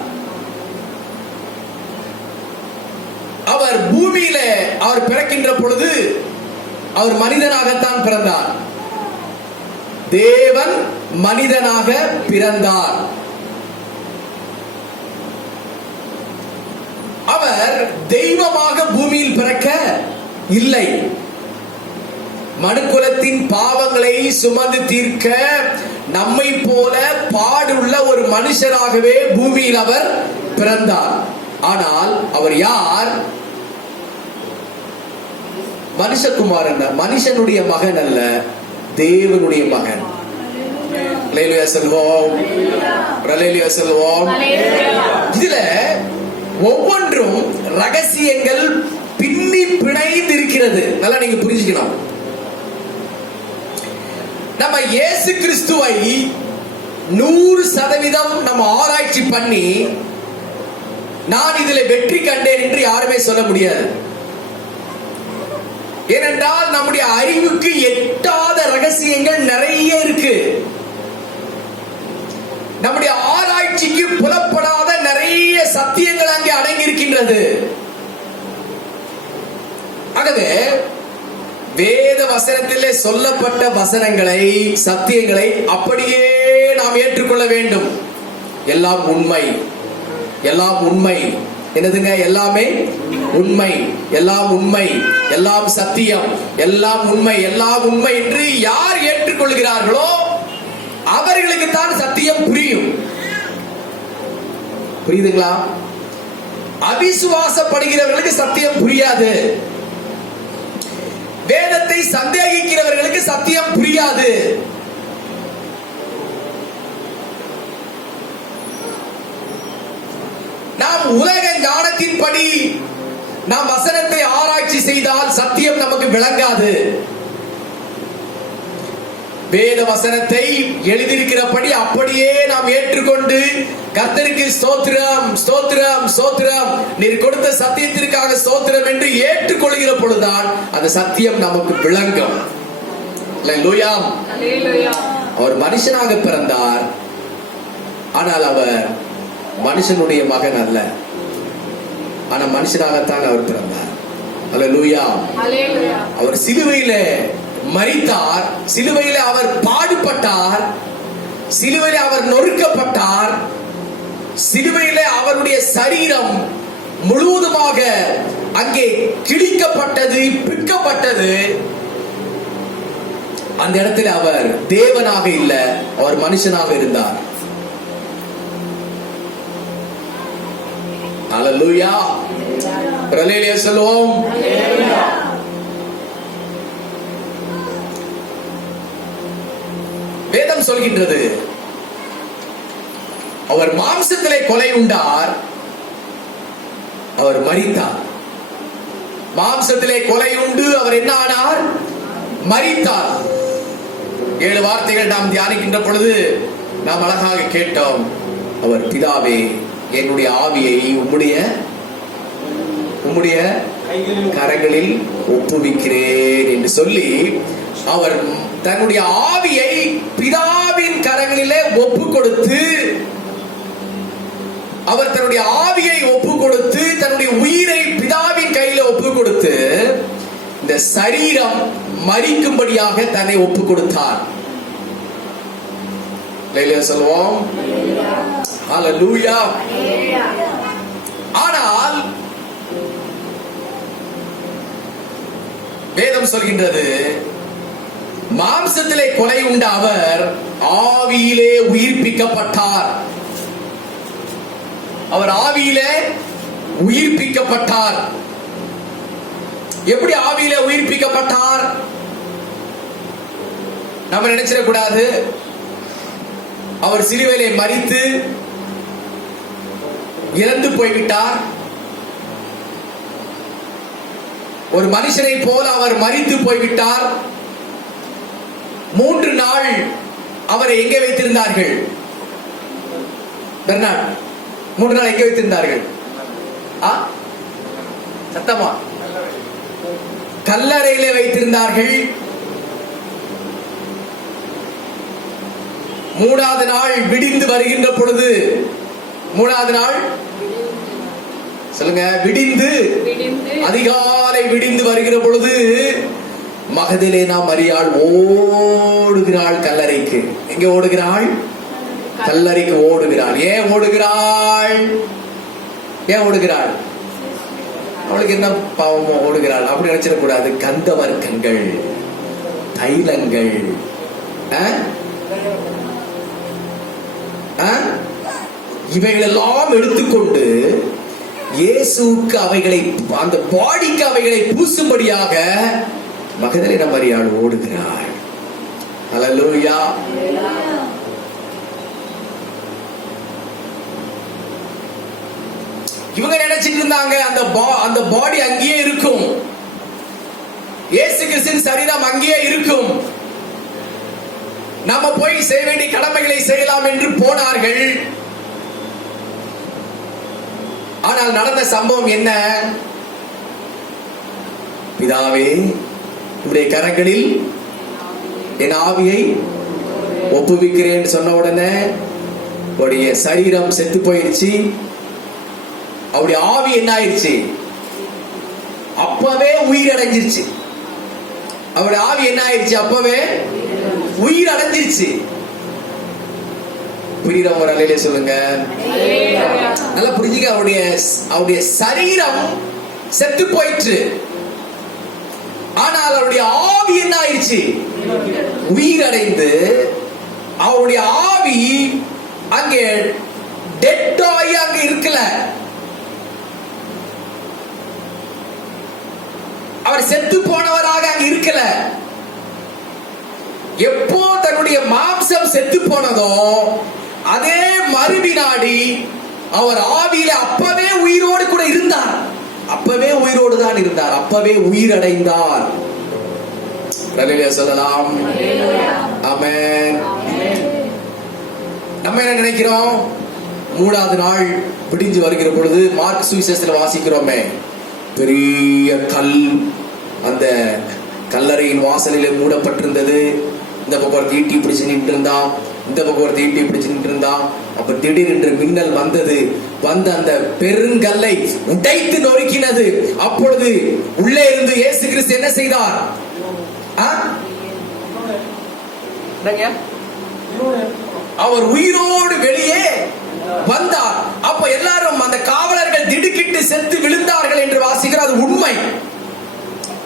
அவர் பூமியில அவர் பிறக்கின்ற பொழுது அவர் மனிதனாகத்தான் பிறந்தார். தேவன் மனிதனாக பிறந்தார். அவர் தெய்வமாக பூமியில் பிறக்க இல்லை. மனுக்குலத்தின் பாவங்களை சுமந்து தீர்க்க நம்மை போல பாடுள்ள ஒரு மனுஷராகவே பூமியில் அவர் பிறந்தார். ஆனால் அவர் யார்? மனுஷகுமாரன், மனுஷனுடைய மகன் அல்ல, தேவனுடைய மகன். அல்லேலூயா சொல்வோம், அல்லேலூயா சொல்வோம். இதுல ஒவ்வொன்றும் ரகசியங்கள் பின்னி பிணைந்து இருக்கிறது. நல்லா நீங்க புரிஞ்சுக்கணும். நம்ம இயேசு கிறிஸ்துவை 100% நம்ம ஆராய்ச்சி பண்ணி நான் இதில் வெற்றி கண்டேன் என்று யாருமே சொல்ல முடியாது. ஏனென்றால் நம்முடைய அறிவுக்கு எட்டாத ரகசியங்கள் நிறைய இருக்கு. நம்முடைய ஆராய்ச்சிக்கு புலப்படாத நிறைய சத்தியங்கள் அங்கே அடங்கி இருக்கின்றது. ஆகவே வேத வசனத்திலே சொல்லப்பட்ட வசனங்களை, சத்தியங்களை அப்படியே நாம் ஏற்றுக்கொள்ள வேண்டும். எல்லாம் உண்மை, எல்லாம் உண்மை. என்னதுங்க? எல்லாமே உண்மை, எல்லாம் உண்மை, எல்லாம் சத்தியம், எல்லாம் உண்மை, எல்லாம் உண்மை என்று யார் ஏற்றுக்கொள்கிறார்களோ அவர்களுக்கு தான் சத்தியம் புரியும். புரியுதுங்களா? அவிசுவாசப்படுகிறவர்களுக்கு சத்தியம் புரியாது. வேதத்தை சந்தேகிக்கிறவர்களுக்கு சத்தியம் புரியாது. நாம் உலக ஞானத்தின்படி நாம் வசனத்தை ஆராய்ச்சி செய்தால் சத்தியம் நமக்கு விளங்காது. வேத வசனத்தை எழுதியிருக்கிறபடி அப்படியே நாம் ஏற்றுக்கொண்டு கர்த்தருக்கு ஸ்தோத்திரம், ஸ்தோத்திரம், ஸ்தோத்திரம், நீர் கொடுத்த சத்தியத்திற்காக ஸ்தோத்திரம் என்று ஏற்றுக்கொள்கிற பொழுதுதான் அந்த சத்தியம் நமக்கு விளங்கும். அல்லேலூயா. அவர் மனுஷனாக பிறந்தார், ஆனால் அவர் மனுஷனுடைய மகன் அல்ல, ஆனா மனுஷனாகத்தான் அவர் பிறந்தார். அல்லேலூயா. அவர் சிலுவையிலே மரித்தார், சிலுவையிலே அவர் பாடுபட்டார், சிலுவையிலே அவர் நொறுக்கப்பட்டார், சிலுவையிலே அவருடைய சரீரம் முழுவதுமாக அங்கே கிழிக்கப்பட்டது, பிற்கப்பட்டது. அந்த இடத்துல அவர் தேவனாக இல்ல, அவர் மனுஷனாக இருந்தார். அல்லேலூயா. அல்லேலூயா சொல்லுவோம். வேதம் சொல்கின்றது, அவர் மாம்சத்திலே கொலை உண்டார், அவர் மரித்தார். மாம்சத்திலே கொலை உண்டு, அவர் என்ன ஆனார்? மரித்தார். 7 வார்த்தைகள் நாம் தியானிக்கின்ற பொழுது நாம் அழகாக கேட்டோம். அவர் பிதாவே, என்னுடைய ஆவியை உம்முடைய கரங்களில் ஒப்புவிக்கிறேன் என்று சொல்லி அவர் தன்னுடைய ஆவியை பிதாவின் கரங்களிலே ஒப்பு கொடுத்து, அவர் தன்னுடைய ஆவியை ஒப்பு கொடுத்து, தன்னுடைய உயிரை பிதாவின் கையில ஒப்பு கொடுத்து இந்த சரீரம் மரிக்கும்படியாக தன்னை ஒப்பு கொடுத்தார். சொல்லுவோம். ஹல்லேலூயா. ஆனால் வேதம் சொல்கின்றது, மாம்சத்திலே கொலை உண்ட அவர் ஆவியிலே உயிர்ப்பிக்கப்பட்டார். அவர் ஆவியிலே உயிர்ப்பிக்கப்பட்டார். எப்படி ஆவியிலே உயிர்ப்பிக்கப்பட்டார்? நம்ம நினைச்சிடக்கூடாது அவர் சிலுவையிலே மரித்து இறந்து போய்விட்டார். ஒரு மனுஷனை போல அவர் மரித்து போய்விட்டார். 3 நாள் அவரை எங்கே வைத்திருந்தார்கள்? பெர்னாட், 3 நாள் எங்கே வைத்திருந்தார்கள்? சத்தமா? கல்லறையிலே வைத்திருந்தார்கள். 3வது நாள் விடிந்து வருகின்ற பொழுது, 3வது நாள் சொல்லுங்க, விடிந்து அதிகாலை விடிந்து வருகிற பொழுது மகதலேனா மரியாள் ஓடுகிறாள் கல்லறைக்கு. எங்கே ஓடுகிறாள்? கல்லறைக்கு ஓடுகிறாள். ஏன் ஓடுகிறாள்? ஏன் ஓடுகிறாள்? அவளுக்கு என்ன பாவமோ ஓடுகிறாள்? அப்படி நினைச்சிடக்கூடாது. கந்த வர்க்கங்கள், தைலங்கள், இவைகளெல்லாம் எடுத்துக்கொண்டு இயேசுவுக்கு அவைகளை, அந்த பாடிக்கு அவைகளை பூசும்படியாக மகதலேனா மரியாள் ஓடுகிறாள். ஹல்லேலூயா. இவங்க நினைச்சிட்டு இருந்தாங்க அந்த பாடி அங்கேயே இருக்கும், இயேசு கிறிஸ்துவின் சரீரம் அங்கேயே இருக்கும், நாம போய் செய்ய வேண்டிய கடமைகளை செய்யலாம் என்று போனார்கள். ஆனால் நடந்த சம்பவம் என்ன? பிதாவே, உம்முடைய கரங்களில் என் ஆவியை ஒப்புவிக்கிறேன் சொன்ன உடனே அவருடைய சரீரம் செத்து போயிருச்சு. அவருடைய ஆவி என்ன ஆயிருச்சு? அப்பவே உயிர் அடைஞ்சிருச்சு. அவருடைய ஆவி என்ன ஆயிருச்சு? அப்பவே உயிர் அடைஞ்சிருச்சு. புரியுற ஒரு அலையிலே சொல்லுங்க. நல்லா புரிஞ்சுக்க. அவருடைய சரீரம் செத்து போயிற்று. ஆனால் அவருடைய ஆவி என்ன ஆயிடுச்சு? உயிர் அடைந்து அவருடைய ஆவி அங்கே டெட் ஆகி அங்க இருக்கல. அவர் செத்து போனவராக அங்க இருக்கல. எப்போ தன்னுடைய மாம்சம் செத்து போனதோ அதே மறுவினாடி அவர் ஆவியில அப்பவே உயிரோடு கூட இருந்தார். அப்பவே உயிரோடு தான் இருந்தார். அப்பவே உயிர் அடைந்தார். சொல்லலாம். ஆமென். நம்ம என்ன நினைக்கிறோம்? மூணாவது நாள் விடிஞ்சு வருகிற பொழுது மார்க் சுவிசேஷத்துல வாசிக்கிறோமே, பெரிய கல் அந்த கல்லறையின் வாசலிலே மூடப்பட்டிருந்தது. இந்த பக்கம் ஒரு ஈட்டி பிடிச்சு நின்று இருந்தான், இந்த பக்கம் ஒரு ஈட்டி பிடிச்சு நின்று இருந்தான். அப்ப திடீரென்று மின்னல் வந்தது. வந்து அந்த பெருங்கல்லை உடைத்து நொறுக்கினது. அப்பொழுது உள்ளே இருந்து இயேசு கிறிஸ்து என்ன செய்தார்? அவர் உயிரோடு வெளியே வந்தார். அப்ப எல்லாரும் அந்த காவலர்கள் திடுக்கிட்டு செத்து விழுந்தார்கள் என்று வாசிக்கிறார். அது உண்மை.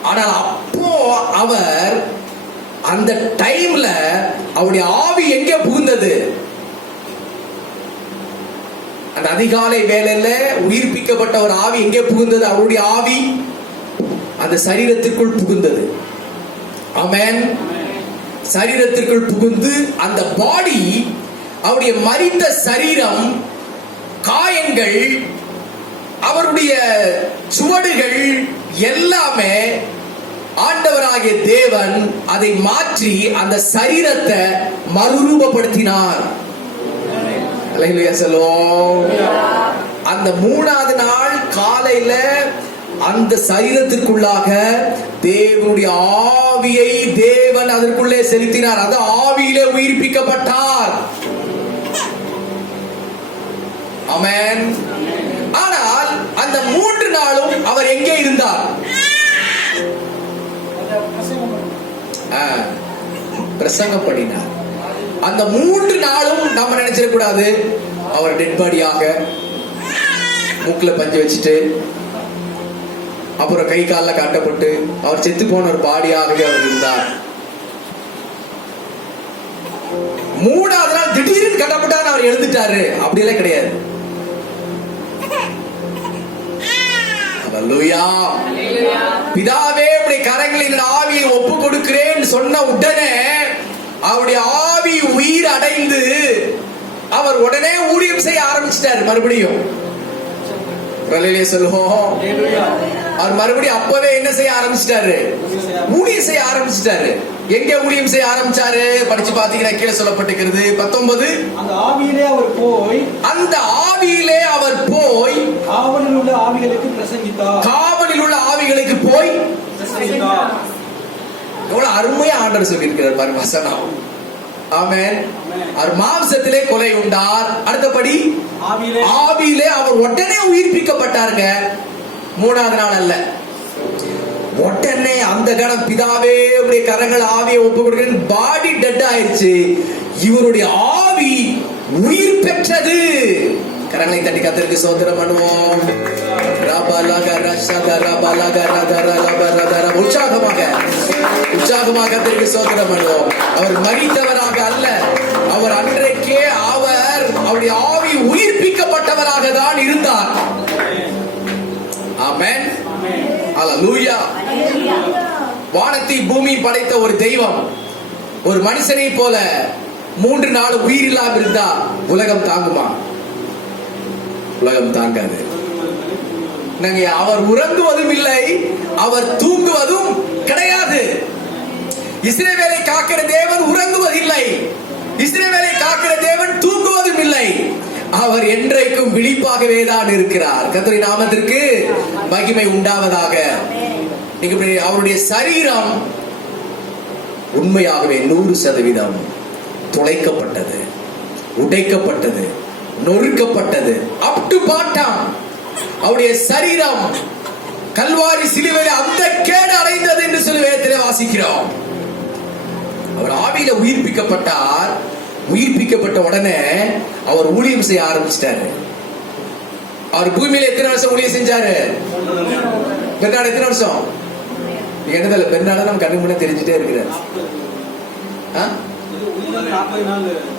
ஆனால் அப்போ அவர் அந்த டைம்ல அவருடைய ஆவி எங்கே புகுந்தது? அந்த அதிகாலை வேளையில உயிர்ப்பிக்கப்பட்ட ஒரு ஆவி எங்கே புகுந்தது? அவருடைய ஆவி அந்த சரீரத்திற்குள் புகுந்தது. ஆமென். சரீரத்திற்குள் புகுந்து அந்த பாடி, அவருடைய மரித்த சரீரம், காயங்கள், அவருடைய சுவடுகள் எல்லாமே ஆண்டவராகிய தேவன் அதை மாற்றி அந்த சரீரத்தை மறுரூபப்படுத்தினார். அல்லேலூயா சொல்லுவோம். அந்த மூணாவது நாள் காலையில அந்த சரீரத்திற்குள்ளாக தேவனுடைய ஆவியை தேவன் அதற்குள்ளே செலுத்தினார். அது ஆவியிலே உயிர்ப்பிக்கப்பட்டார். ஆமென். ஆனால் அந்த 3 நாளும் அவர் எங்கே இருந்தார்? பிரசங்கம் பண்ணினார். அந்த 3 நாளும் நம்ம நினைச்சிட கூடாது அவர் டெட் பாடியாக மூக்குல பஞ்சு வச்சுட்டு அப்புறம் கை கால காட்டப்பட்டு அவர் செத்து போன ஒரு பாடியாகவே அவர் இருந்தார். 3வது நாள் திடீர்னு கட்டப்பட்டார், அவர் எழுந்துட்டாரு. அப்படியெல்லாம் கிடையாது. அல்லேலூயா. பிதாவே, உம்முடைய கரங்களில் ஆவியை ஒப்பு கொடுக்கிறேன் சொன்ன உடனே அவருடைய ஆவி உயிர் அடைந்து அவர் உடனே ஊழியம் செய்ய ஆரம்பிச்சிட்டார். மறுபடியும் சொல்லுவோம். அவர் மறுபடியும் அப்பவே என்ன செய்ய ஆரம்பிச்சிட்டாரு? ஊழியம் செய்ய ஆரம்பிச்சிட்டாரு. எங்க ஊழியம் செய்ய ஆரம்பிச்சாரு? படிச்சு பாத்தீங்கன்னா கீழே சொல்லப்பட்டிருக்கிறது 19. அந்த ஆவியிலே அவர் போய் காவலில் உள்ள ஆவிகளுக்கு பிரசங்கித்தார். காவலில் உள்ள ஆவிகளுக்கு போய் பிரசங்கித்தார். எவ்வளவு அருமையா ஆண்டவர் சொல்லி இருக்கிறார் பாருங்க வசனம். ஆமென். அவர் மாம்சத்திலே கொலை உண்டார். அடுத்தபடி ஆவியிலே அவர் உடனே உயிர்ப்பிக்கப்பட்டாருங்க. 3வது நாள் அல்ல, உடனே அந்த கணம் பிதாவே உடைய கரங்கள் ஆவியை ஒப்பு கொடுக்கிறேன். பாடி டெட் ஆயிடுச்சு, இவருடைய ஆவி உயிர் பெற்றது. கரங்களை தட்டி கர்த்தருக்கு ஸ்தோத்திரம் பண்ணுவோம். உற்சாகமாக கர்த்தருக்கு ஸ்தோத்திரம் பண்ணுவோம். அவர் மரித்தவராக அல்ல, அவர் அன்றைக்கே அவருடைய ஆவி உயிர்ப்பிக்கப்பட்டவராக தான் இருந்தார். அல்லேலூயா. வானத்தை பூமி படைத்த ஒரு தெய்வம் ஒரு மனுஷனை போல 3 நாள் உயிர் இல்லாம இருந்தா உலகம் தாங்குமா? உலகம் தாங்காது. அவர் உறங்குவதும் இல்லை, அவர் தூங்குவதும் கிடையாது. இஸ்ரவேலை காக்கிற தேவன் உறங்குவதில்லை, இஸ்ரவேலை காக்கிற தேவன் தூங்குவதும் இல்லை. அவர் என்றைக்கும் விழிப்பாகவே தான் இருக்கிறார். கர்த்தருடைய நாமத்திற்கு மகிமை உண்டாவதாக. அவருடைய சரீரம் உண்மையாகவே 100% துளைக்கப்பட்டது, உடைக்கப்பட்டது, நொறுக்கப்பட்டது. அப் டு பாட்டம் அவருடைய சரீரம் கல்வாரி சிலுவையில் அந்த கேடு அடைந்தது என்று சொல்லி வேதத்திலே வாசிக்கிறோம். அவர் ஆவியில உயிர்ப்பிக்கப்பட்டார். உயிர்ப்பிக்கப்பட்ட உடனே அவர் ஊழியம் செய்ய ஆரம்பிச்சிட்டாரு. அவர் பூமியில எத்தனை வருஷம் ஊழியம் செஞ்சாரு? பெர்னார்டு எத்தனை வருஷம்? என்னதில்ல, பெர்னார்டு நம்ம கண்ணு முன்னே தெரிஞ்சுட்டே இருக்கிறார்.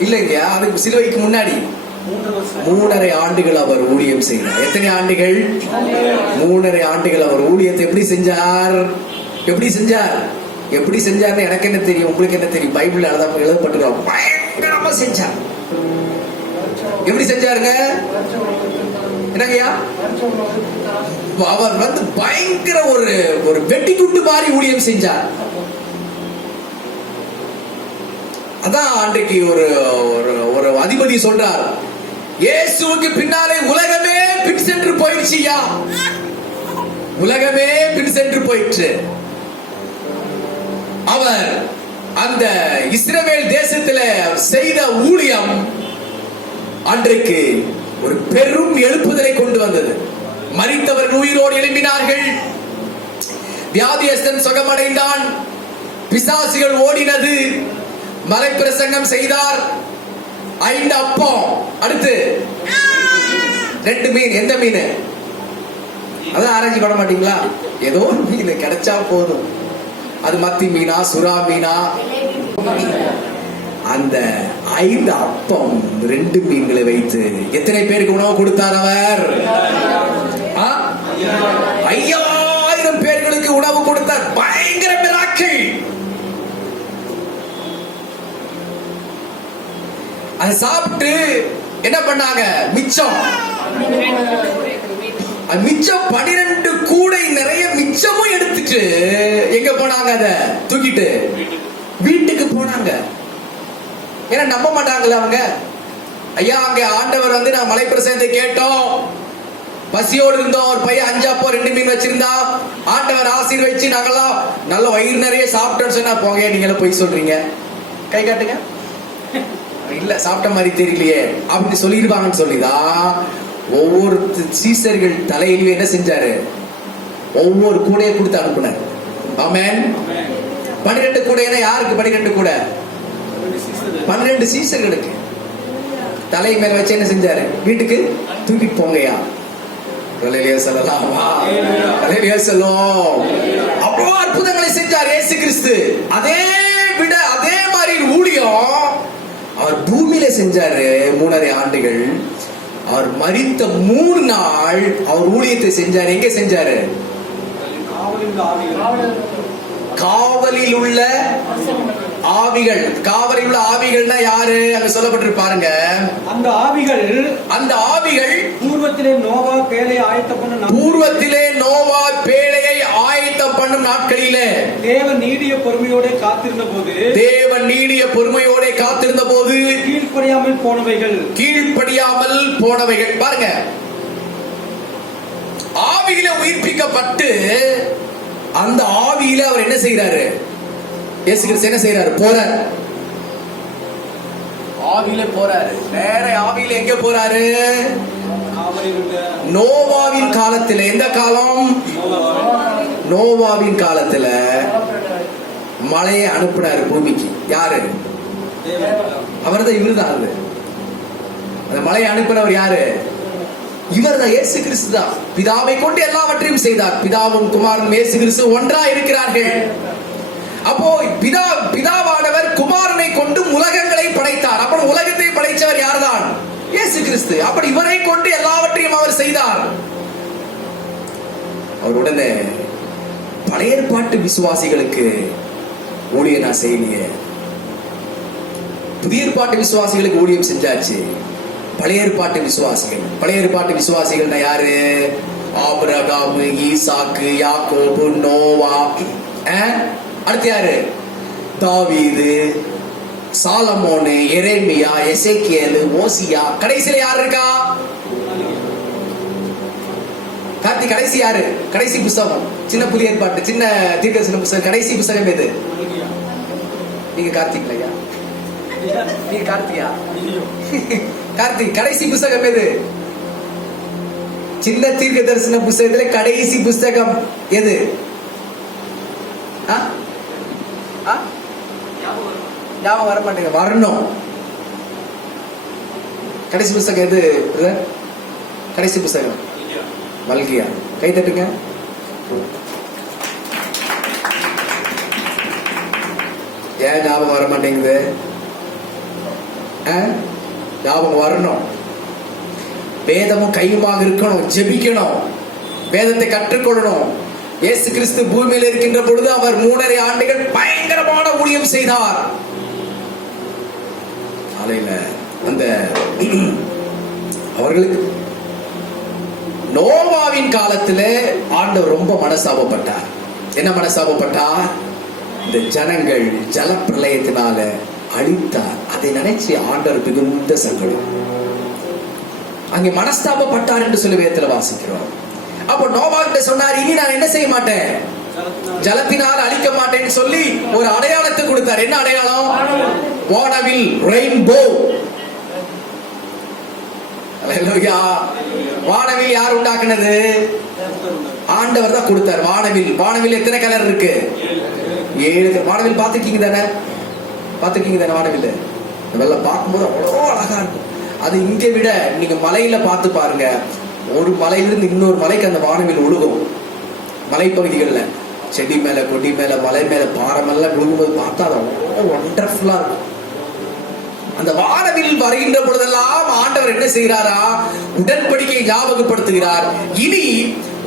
இல்லைங்க, அதுக்கு சிலுவைக்கு முன்னாடி 3.5 ஆண்டுகள் அவர் ஊழியம் செய்தார். எத்தனை ஆண்டுகள்? 3.5 ஆண்டுகள் அவர் ஊழியத்தை எப்படி செஞ்சார்? எப்படி செஞ்சார்? எப்படி செஞ்சார்னு எனக்கு என்ன தெரியும், உங்களுக்கு என்ன தெரியும்? பைபிள்ல எழுதப்பட்டிருக்கோம். பயங்கரமா செஞ்சார். எப்படி செஞ்சாருங்க? என்னங்கய்யா? அவர் பயங்கர ஒரு வெட்டி குண்டு மாதிரி ஊழியம் செஞ்சார். அதான் அன்றைக்கு ஒரு அதிபதி சொல்றார், இயேசுவுக்கு பின்னாலே உலகமே பின் சென்று போயிடுச்சுயா, உலகமே பின் சென்று போயிற்று. அவர் அந்த இஸ்ரவேல் தேசத்தில் செய்த ஊழியம் அன்றைக்கு ஒரு பெரும் எழுப்புதலை கொண்டு வந்தது. மரித்தவர்கள் உயிரோடு எழும்பினார்கள், வியாதியஸ்தன் சுகமடைந்தான், பிசாசுகள் ஓடினது, மலை பிரசங்கம் செய்தார், 5 அப்பம், அடுத்து 2 மீன். எந்த மீன்? அதான் ஆராய்ச்சி பண்ண மாட்டீங்களா? ஏதோ ஒரு மீன் கிடைச்சா போதும். அது மத்தி மீனா, சுறா மீனா? அந்த 5 அப்பம் 2 மீன்களை வைத்து எத்தனை பேருக்கு உணவு கொடுத்தார் அவர்? 5000 பேர்களுக்கு உணவு கொடுத்தார். பயங்கர மிராக்கிள். அதை சாப்பிட்டு என்ன பண்ணாங்க? மிச்சம் 12 கூடை நிறைய மிச்சமும் எடுத்துட்டு எங்க போனாங்க? அதை தூக்கிட்டு வீட்டுக்கு போனாங்க. ஏன்னா நம்ப மாட்டாங்கல்ல அவங்க. ஐயா, அங்க ஆண்டவர் நான் மலை பிரசங்கத்தை கேட்டோம், பசியோடு இருந்தோம், ஒரு பையன் 5 அப்பம் 2 மீன் வச்சிருந்தா, ஆண்டவர் ஆசீர்வதிச்சு நாங்கெல்லாம் நல்ல வயிறு நிறைய சாப்பிட்டோன்னு சொன்னா, போங்க நீங்களும் போய் சொல்றீங்க, கை காட்டுங்க. இல்ல, சாப்பிட்ட மாதிரி தெரியலையே அப்படின்னு சொல்லிருப்பாங்கன்னு சொல்லிதான் ஒவ்வொரு சீசர்கள் தலையிலும் என்ன செஞ்சாரு? ஒவ்வொரு கூடையை கொடுத்து அனுப்புனார். ஆமென். 12 கூடைனா யாருக்கு? 12 கூட 12 சீசர்களுக்கு தலை மேல வச்சு என்ன செஞ்சாரு? வீட்டுக்கு தூக்கிட்டு போங்கயா. அவ்வளவு அற்புதங்களை செஞ்சார் இயேசு கிறிஸ்து. அதே மாதிரி ஊழியம் அவர் பூமியில செஞ்சாரு 3.5 ஆண்டுகள். அவர் மரித்த 3 நாள் அவர் ஊழியத்தை செஞ்சார். எங்க செஞ்சாரு? காவலில் உள்ள ஆவிகள். காவலில் உள்ள ஆவிகள்னா யாரு? அங்க சொல்லப்பட்டிருப்பாருங்க. அந்த ஆவிகள் பூர்வத்திலே நோவா பேழையை ஆயத்தம் பண்ணும் நாட்களிலே தேவன் நீடிய பொறுமையோட காத்திருந்த போது கீழ்ப்படியாமல் போனவைகள் பாருங்க. ஆவியில உயிர்ப்பிக்கப்பட்டு அந்த ஆவியில அவர் என்ன செய்யறாரு? இயேசு கிறிஸ்து என்ன செய்யறாரு? போறார். ஆவியில போறாரு. நேர ஆவியில எங்க போறாரு? நோவாவின் காலத்துல. எந்த காலம்? நோவாவின் காலத்துல மழையை அனுப்புனாரு பூமிக்கு. யாரு? அவர்தான். இவர்தான். அந்த மழையை அனுப்பினவர் யாரு? இவர்தான், இயேசு கிறிஸ்து தான். பிதாவை கொண்டு எல்லாவற்றையும் செய்தார். பிதாவும் குமாரனும் இயேசு கிறிஸ்து ஒன்றா இருக்கிறார்கள். அப்போ பிதாவானவர் குமாரனை கொண்டு உலகங்களை படைத்தார். அப்ப உலகத்தை படைத்தவர் யார்தான்? இயேசு கிறிஸ்து. அப்படி இவரை கொண்டு எல்லாவற்றையும் அவர் செய்தார். அவர் உடனே பழைய ஏற்பாட்டு விசுவாசிகளுக்கு ஊழியம் நான் செய்யலையே. புதிய ஏற்பாட்டு விசுவாசிகளுக்கு ஊழியம் செஞ்சாச்சு. பழைய ஏற்பாட்டு விசுவாசிகள் யாரு? ஆபிரகாம், ஈசாக்கு, யாக்கோபு, நோவா, அடுத்து யாரு? தாவீது, சாலமோனு, எரேமியா, எசேக்கியேல், ஓசியா. கடைசியில யார் இருக்கா? கார்த்தி, கடைசி யாரு? கடைசி புத்தகம், சின்ன புதிய ஏற்பாட்டு, சின்ன தீர்க்கதரிசன புத்தகம், கடைசி புத்தகம் எது? நீங்க கார்த்திக்லையா? நீங்க கார்த்தியா? கார்த்திக், கடைசி புத்தகம் எது? சின்ன தீர்க்க தரிசன புத்தகத்துல கடைசி புத்தகம் எது? ஞாபகம் வர மாட்டேங்க. வரணும். கடைசி புத்தகம் எது? கடைசி புத்தகம் மல்கியா. கை தட்டுங்க. ஏன் ஞாபகம் வர மாட்டேங்குது? ஞாபகம் வரணும். வேதமும் கையுமாக இருக்கணும். ஜெபிக்கணும். வேதத்தை கற்றுக்கொள்ளணும். இயேசு கிறிஸ்து பூமியில் இருக்கின்ற பொழுது அவர் 3.5 ஆண்டுகள் பயங்கரமான ஊழியம் செய்தார். அந்த அவர்களுக்கு நோவாவின் காலத்திலே ஆண்டவர் ரொம்ப மனசாபப்பட்டார். என்ன மனசாபப்பட்டார்? இந்த ஜனங்கள் ஜல பிரளயத்தினால அழித்தார். அதை நினைச்சு ஆண்டவர் மிகுந்த சங்கடம். அங்கே மனஸ்தாபப்பட்டார் என்று சொல்லி வேதத்துல வாசிக்கிறோம். அப்போ நோவா கிட்ட சொன்னார், இனி நான் என்ன செய்ய மாட்டேன், ஜலத்தினால் அழிக்க மாட்டேன்னு சொல்லி ஒரு அடையாளத்தை கொடுத்தார். என்ன அடையாளம்? வானவில், ரெயின்போ. அல்லேலூயா. வானவில் யார் உண்டாக்குனது? ஆண்டவர் தான் கொடுத்தார். வானவில் எத்தனை கலர் இருக்கு? 7. வானவில் பார்த்துருக்கீங்க தானே? வானவில் இதெல்லாம் பார்க்கும்போது அவ்வளோ அழகா இருக்கும். அது இங்கே விட நீங்க மலையில பார்த்து பாருங்க. ஒரு மலையிலிருந்து இன்னொரு மலைக்கு அந்த வானவில் ஒழுகும். மலைப்பகுதிகளில் செடி மேல, கொடி மேல, மலை மேல, பாறை மேல விழுகும்போது பார்த்தா அது அவ்வளோ ஒண்டர்ஃபுல்லா இருக்கும். அந்த வானவில் வருகின்ற பொழுதெல்லாம் ஆண்டவர் என்ன செய்கிறாரா? உடன்படிக்கையை ஞாபகப்படுத்துகிறார். இனி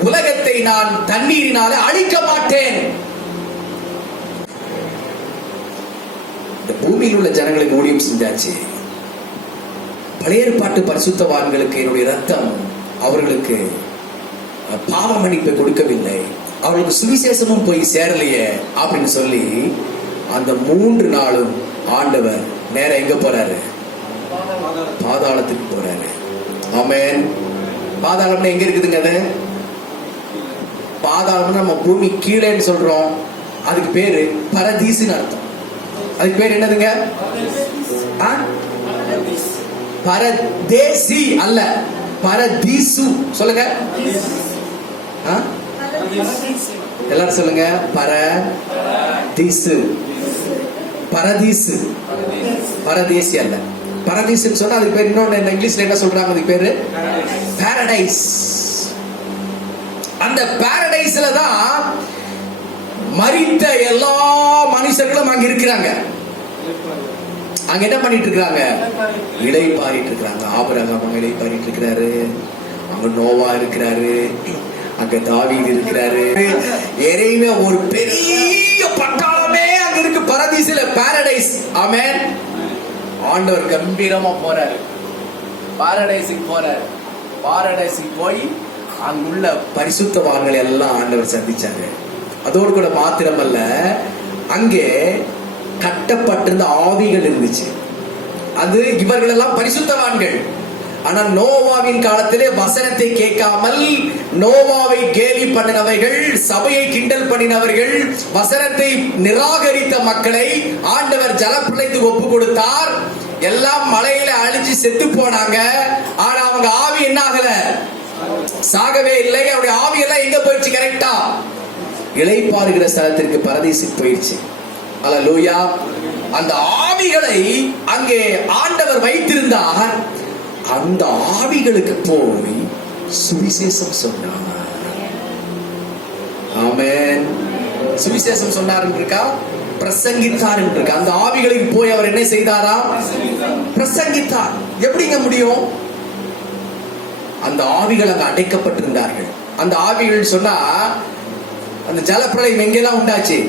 உலகத்தை நான் தண்ணீரினால அழிக்க மாட்டேன். இந்த பூமியில் உள்ள ஜனங்களுக்கு ஊழியம் செஞ்சாச்சு. பழைய ஏற்பாட்டு பரிசுத்தவான்களுக்கு என்னுடைய ரத்தம் அவர்களுக்கு பாவ மன்னிப்பை கொடுக்கவில்லை, அவர்களுக்கு சுவிசேஷமும் போய் சேரலையே அப்படின்னு சொல்லி அந்த 3 நாளும் ஆண்டவர் நேரா எங்க போறாரு? பாதாளத்துக்கு போறாரு. ஆமென். பாதாளம்னா எங்க இருக்குதுங்க? அது பாதாளம் நம்ம பூமி கீழேன்னு சொல்றோம். அதுக்கு பேரு பரதீசுன்னு அர்த்தம். அதுக்கு பேர் என்னதுங்க? பரதேசி அல்ல, பரதீசு. சொல்லுங்க எல்லாரும் சொல்லுங்க. பரதீசு. பரதீசு, பரதேசி அல்ல. பரதீசுன்னு சொன்னா அதுக்கு பேர் இன்னொன்னு இங்கிலீஷ்ல என்ன சொல்றாங்க? அதுக்கு பேரு பாரடைஸ். அந்த பாரடைஸ்ல தான் மரித்த எல்லா மனுஷர்களும் அங்க இருக்கிறாங்க. அங்க என்ன பண்ணிட்டு இருக்காங்க? இளைப்பாறிட்டு இருக்கிறாங்க. ஆபிரகாம் அங்க இளைப்பாறிட்டு இருக்கிறாரு. அங்க நோவா இருக்கிறாரு. அங்க தாவீது இருக்கிறாரு. எரேமியா, ஒரு பெரிய பட்டாளமே அங்க இருக்கு பரதீசுல, பாரடைஸ். ஆமென். ஆண்டவர் கம்பீரமா போறாரு, பாரடைஸுக்கு போறாரு. பாரடைஸுக்கு போய் அங்குள்ள பரிசுத்தவான்கள் எல்லாம் ஆண்டவர் சந்திச்சாங்க. அதோடு கூட மாத்திரமல்ல, அங்கே கட்டப்பட்டிருந்த ஆவிகள் இருந்துச்சு. அது இவர்கள் எல்லாம் பரிசுத்தவான்கள். ஆனா நோவாவின் காலத்திலே வசனத்தை கேட்காமல் நோவாவை கேலி பண்ணினவர்கள், சபையை கிண்டல் பண்ணினவர்கள், வசனத்தை நிராகரித்த மக்களை ஆண்டவர் ஜலப்பிரளயத்துக்கு ஒப்பு கொடுத்தார். எல்லாம் மலையில அழிஞ்சு செத்து போனாங்க. ஆனா அவங்க ஆவி என்ன ஆகல? சாகவே இல்லை. அவருடைய ஆவி எல்லாம் எங்க போயிடுச்சு? கரெக்டா இளைப்பாறுகிற ஸ்தலத்திற்கு, பரதீசுக்கு போயிடுச்சு. அல்லேலூயா. அந்த ஆவிகளை அங்கே ஆண்டவர் வைத்திருந்தார். அந்த ஆவிகளுக்கு போய் சுவிசேஷம் சொன்னார். ஆமென். சுவிசேஷம் சொன்னார் இருக்கா? பிரசங்கித்தார் இருக்கா? அந்த ஆவிகளுக்கு போய் அவர் என்ன செய்தாரா? பிரசங்கித்தார். எப்படிங்க முடியும்? அந்த ஆவிகள் அங்க அடைக்கப்பட்டிருந்தார்கள். அந்த ஆவிகள் சொன்னா அந்த ஜலப்பிரளயம் எங்கெல்லாம் உண்டாச்சு?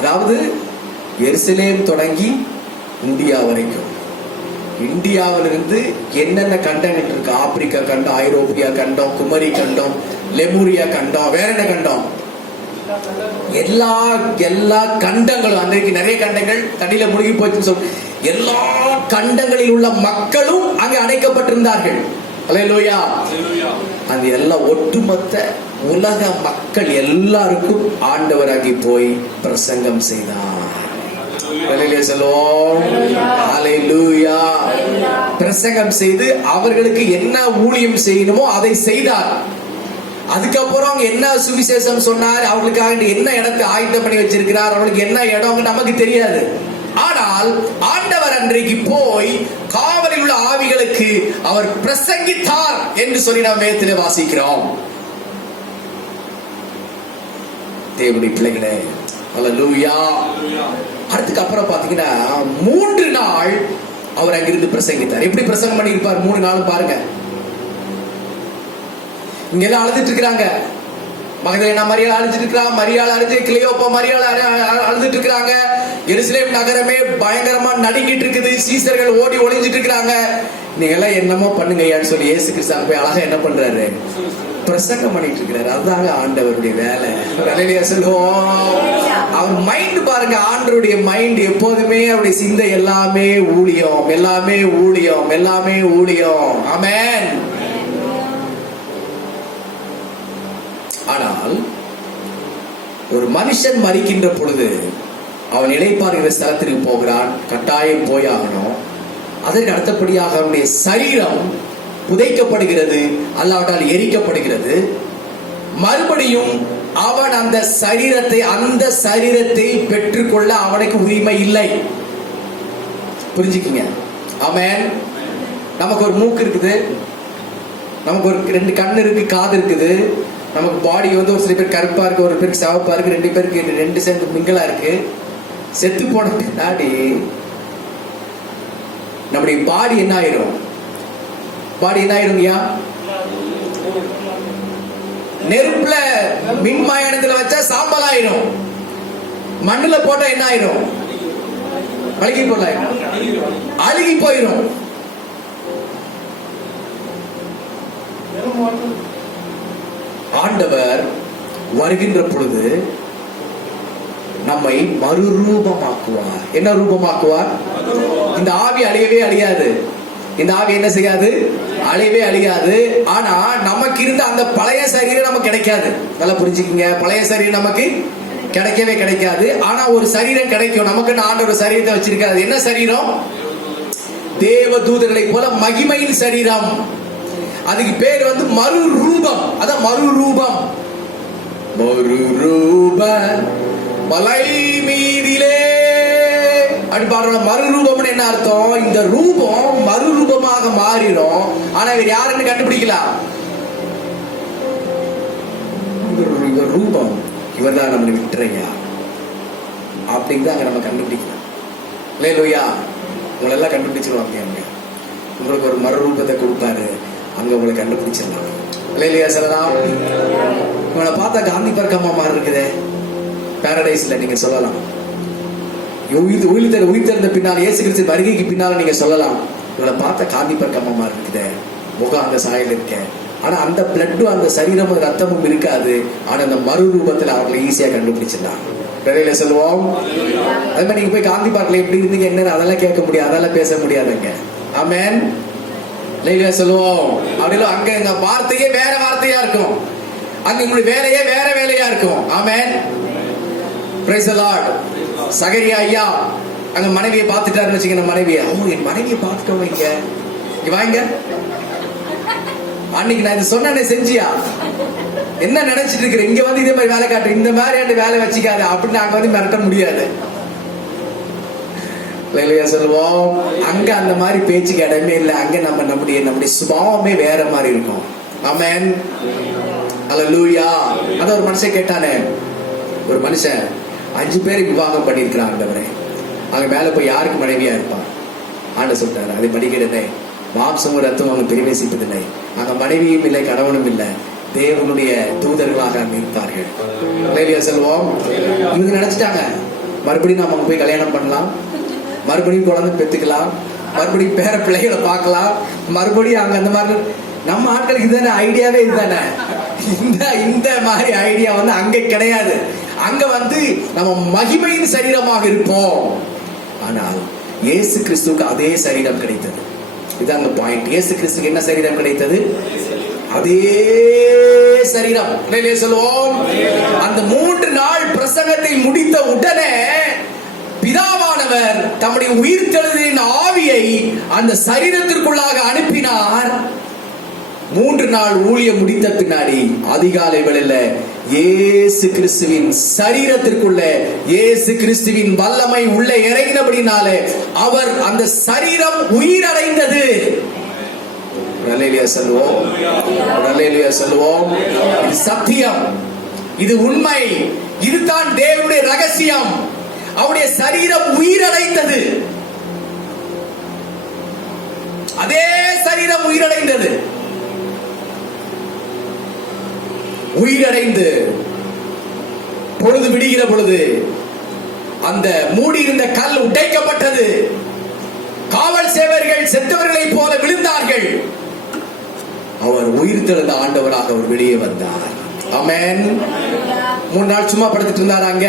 அதாவது எருசலேம் தொடங்கி இந்தியா வரைக்கும், இந்தியாவிலிருந்து என்னென்ன கண்டங்கள் இருக்கு, ஆப்பிரிக்கா கண்டம், ஐரோப்பியா கண்டம், குமரி கண்டம், லெமூரியா கண்டம், வேற என்ன கண்டம், எல்லா கண்டங்களும், அன்றைக்கு நிறைய கண்டங்கள் தண்ணியில மூழ்கி போச்சுன்னு சொல்லி எல்லா கண்டங்களில் உள்ள மக்களும் அங்கே அடைக்கப்பட்டிருந்தார்கள். அல்லேலூயா. அந்த எல்லா ஒட்டுமொத்த உலக மக்கள் எல்லாருக்கும் ஆண்டவர் அங்கே போய் பிரசங்கம் செய்தார். பிரசங்கம் செய்து அவர்களுக்கு என்ன ஊழியம் செய்யணுமோ அதை செய்தார். அதுக்கப்புறம் என்ன சுவிசேஷம் சொன்னார், அவர்களுக்காக என்ன இடத்தை ஆயத்தம் பண்ணி வச்சிருக்கிறார், அவர்களுக்கு என்ன இடம் நமக்கு தெரியாது. ஆனால் ஆண்டவர் அன்றைக்கு போய் காவலில் உள்ள ஆவிகளுக்கு அவர் பிரசங்கித்தார் என்று சொல்லி நாம் வேதத்திலே வாசிக்கிறோம். தேவனுடைய பிள்ளைகளே, அல்லேலூயா. அதுக்கு அப்புறம் பாத்தீங்கன்னா 3 நாள் அவர் அங்கிருந்து பிரசங்கித்தார். எப்படி பிரசங்கம் பண்ணி இருப்பார்? 3 நாள் பாருங்க. இங்க எல்லாம் அழுதுட்டு இருக்கிறாங்க. மகதலேனா மரியாள் அழுதுட்டு இருக்கா, மரியாள் அழுது, கிளியோப்பா மரியாள் அழுதுட்டு இருக்காங்க. எருசலேம் நகரமே பயங்கரமா நடுங்கிட்டு இருக்குது. சீசர்கள் ஓடி ஒளிஞ்சிட்டு இருக்காங்க. நீங்க எல்லாம் என்னமோ பண்ணுங்கன்னு சொல்லி இயேசு கிறிஸ்து போய் அழகா என்ன பண்றாரு? பிரசங்கம் பண்ணிட்டு இருக்கிறாரு. அதுதாங்க ஆண்டவருடைய வேலை. அல்லேலூயா சொல்லுவோம். அவர் மைண்ட் பாருங்க, ஆண்டவருடைய மைண்ட் எப்போதுமே அவருடைய சிந்தை எல்லாமே ஊழியம், எல்லாமே ஊழியம், எல்லாமே ஊழியம். ஆமென். ஆனால் ஒரு மனுஷன் மரிக்கின்ற பொழுது அவன் இளைப்பாறுகிற ஸ்தலத்திற்கு போகிறான், கட்டாயம் போயாகணும். அதற்கு அடுத்தபடியாக அவனுடைய சரீரம் புதைக்கப்படுகிறது, அல்லாவிட்டால் எரிக்கப்படுகிறது. மறுபடியும் அவன் அந்த சரீரத்தை பெற்றுக்கொள்ள அவனுக்கு உரிமை இல்லை. புரிஞ்சுக்கிங்க. ஆமென். நமக்கு ஒரு மூக்கு இருக்குது, நமக்கு ஒரு 2 கண்ணு இருக்கு, காது இருக்குது, நமக்கு பாடி வந்து ஒரு சில பேர் கருப்பா இருக்கு, ஒரு பேருக்கு சிவப்பா இருக்கு, 2 பேருக்கு 2 சேர்ந்து மிங்களா இருக்கு. செத்து போன பின்னாடி நம்முடைய பாடி என்ன ஆயிரும்? பாடி என்ன ஆயிருங்கயா? நெருப்புல மின்மயானத்துல வச்சா சாம்பல் ஆயிரும். மண்ணுல போட்டா என்ன ஆயிரும்? அழுகி போயிரும். ஆண்டவர் வருகின்ற பொழுது நம்மை மறுரூபமாக்குவார். என்ன ரூபமாக்குவார்? இந்த ஆவி அழியவே அழியாது. இந்த ஆவி என்ன செய்யாது? அழியவே அழியாது. ஆனா நமக்கு இருந்த அந்த பழைய சரீரம் நமக்கு கிடைக்காது. நல்லா புரிஞ்சுக்கீங்க. பழைய சரீரம் நமக்கு கிடைக்கவே கிடைக்காது. ஆனா ஒரு சரீரம் கிடைக்கும். நமக்கு ஆண்டவர் ஒரு சரீரத்தை வச்சிருக்காரு. என்ன சரீரம்? தேவ தூதர்களை போல மகிமையின் சரீரம். அதுக்கு பேர் வந்து மறுரூபம். அதான் மறுரூபம். மறுரூப மலை மீதிலே அப்படி பாருங்க. மறுரூபம்னு என்ன அர்த்தம்? இந்த ரூபம் மறுரூபமாக மாறிடும். ஆனா இவர் யாருன்னு கண்டுபிடிக்கலாம். இவர் ரூபம், இவர் தான் நம்ம விட்டுறையா அப்படிங்கிறத நம்ம கண்டுபிடிக்கலாம். அல்லேலூயா. உங்களை எல்லாம் கண்டுபிடிச்சிருவாங்க. உங்களுக்கு ஒரு மறுரூபத்தை கொடுப்பாரு, அங்க உங்களை கண்டுபிடிச்சிடலாம். அல்லேலூயா சொல்லலாம். உங்களை பார்த்தா காந்தி பார்க் அம்மா மாதிரி இருக்குதே பாரடைஸ்ல நீங்க சொல்லலாம். உயிர்த்தெழுந்த பின்னால், இயேசு கிறிஸ்து வருகைக்கு பின்னால நீங்க சொல்லலாம், உங்களை பார்த்தா காந்தி பார்க் அம்மா மாதிரி இருக்குதே, முகம் அந்த சாயல் இருக்க. ஆனா அந்த பிளட்டும் அந்த சரீரமும் ரத்தமும் இருக்காது. ஆனா அந்த மறுரூபத்துல அவர்களை ஈஸியா கண்டுபிடிச்சிடலாம். வெளியில சொல்லுவோம். அது மாதிரி நீங்க போய் காந்தி பார்க்ல எப்படி இருந்தீங்க என்ன அதெல்லாம் கேட்க முடியாது, அதெல்லாம் பேச முடியாதுங்க. ஆமென். சொல்லுவோம். அப்படிலாம் அங்க எங்க வார்த்தையே வேற வார்த்தையா இருக்கும், அங்க உங்களுடைய வேலையே வேற வேலையா இருக்கும். ஆமென். Praise the Lord. சகரியா ஐயா அங்க மனைவியை பார்த்துட்டாருன்னு வச்சுக்கோங்க. மனைவியை, என் மனைவியை பார்த்துட்டோம், இங்க வாங்க, அன்னைக்கு நான் இது சொன்னேன் செஞ்சியா, என்ன நினைச்சிட்டு இருக்கிற, இங்க வந்து இதே மாதிரி வேலை காட்டு, இந்த மாதிரி வேலை வச்சுக்காது அப்படின்னு நாங்க வந்து மிரட்ட முடியாது. சொல்லுவோம். அங்க அந்த மாதிரி பேச்சுக்கு இடமே இல்லை. அங்க நம்முடைய சுபாவமே வேற மாதிரி இருக்கும். ஆமென். அல்லேலூயா. அத ஒரு மனுஷன் கேட்டானே, ஒரு மனுஷன் 5 பேரை விவாகம் பண்ணிருக்கிறான். ஆண்டவரே, அங்க மேல போய் யாருக்கு மனைவியா இருப்பான்? ஆண்டவர் சொல்றாரு, அதை படிக்கிறதே மாம்சமும் ரத்தம் அவங்க பிரவேசிப்பதில்லை. அங்க மனைவியும் இல்லை, கணவனும் இல்லை, தேவனுடைய தூதர்களாக அங்க இருப்பார்கள். அல்லேலூயா சொல்லுவோம். இவங்க நினைச்சிட்டாங்க மறுபடியும் நாம போய் கல்யாணம் பண்ணலாம், மறுபடியும் குழந்தை பெத்துக்கலாம், மறுபடியும் பேர பிள்ளைகளை பார்க்கலாம், மறுபடியும் அங்க அந்த மாதிரி. நம்ம ஆட்களுக்கு இதுதானே ஐடியாவே, இதுதானே. இந்த மாதிரி ஐடியா வந்து அங்க கிடையாது. அங்க வந்து நம்ம மகிமையின் சரீரமாக இருப்போம். ஆனால் இயேசு கிறிஸ்துவுக்கு அதே சரீரம் கிடைத்தது. இதான் அந்த பாயிண்ட். இயேசு கிறிஸ்துக்கு என்ன சரீரம் கிடைத்தது? அதே சரீரம். சொல்லுவோம். அந்த 3 நாள் பிரசங்கத்தை முடித்த உடனே பிதாவானவர் தம்முடைய உயிர்த்தெழுதலின் ஆவியை அந்த சரீரத்திற்குள்ளாக அனுப்பினார். 3 நாள் ஊழியம் முடித்த பின்னாடி அதிகாலை வேளையில இயேசு கிறிஸ்துவின் சரீரத்திற்குள்ள இயேசு கிறிஸ்துவின் வல்லமை உள்ளே இறங்கினபடினாலே அவர் அந்த சரீரம் உயிரடைந்தது. அல்லேலூயா சொல்லுவோம். அல்லேலூயா சொல்லுவோம். இது சத்தியம், இது உண்மை, இதுதான் தேவனுடைய ரகசியம். அவருடைய சரீரம் உயிரடைந்தது. அதே சரீரம் உயிரடைந்தது. உயிரடைந்து பொழுது விடுகிற பொழுது அந்த மூடியிருந்த கல் உடைக்கப்பட்டது. காவல் சேவர்கள் செத்தவர்களை போல விழுந்தார்கள். அவர் உயிர்த்தெழுந்த ஆண்டவராக அவர் வெளியே வந்தார். ஆமென். 3 நாள் சும்மா படுத்துட்டு இருந்தாராங்க.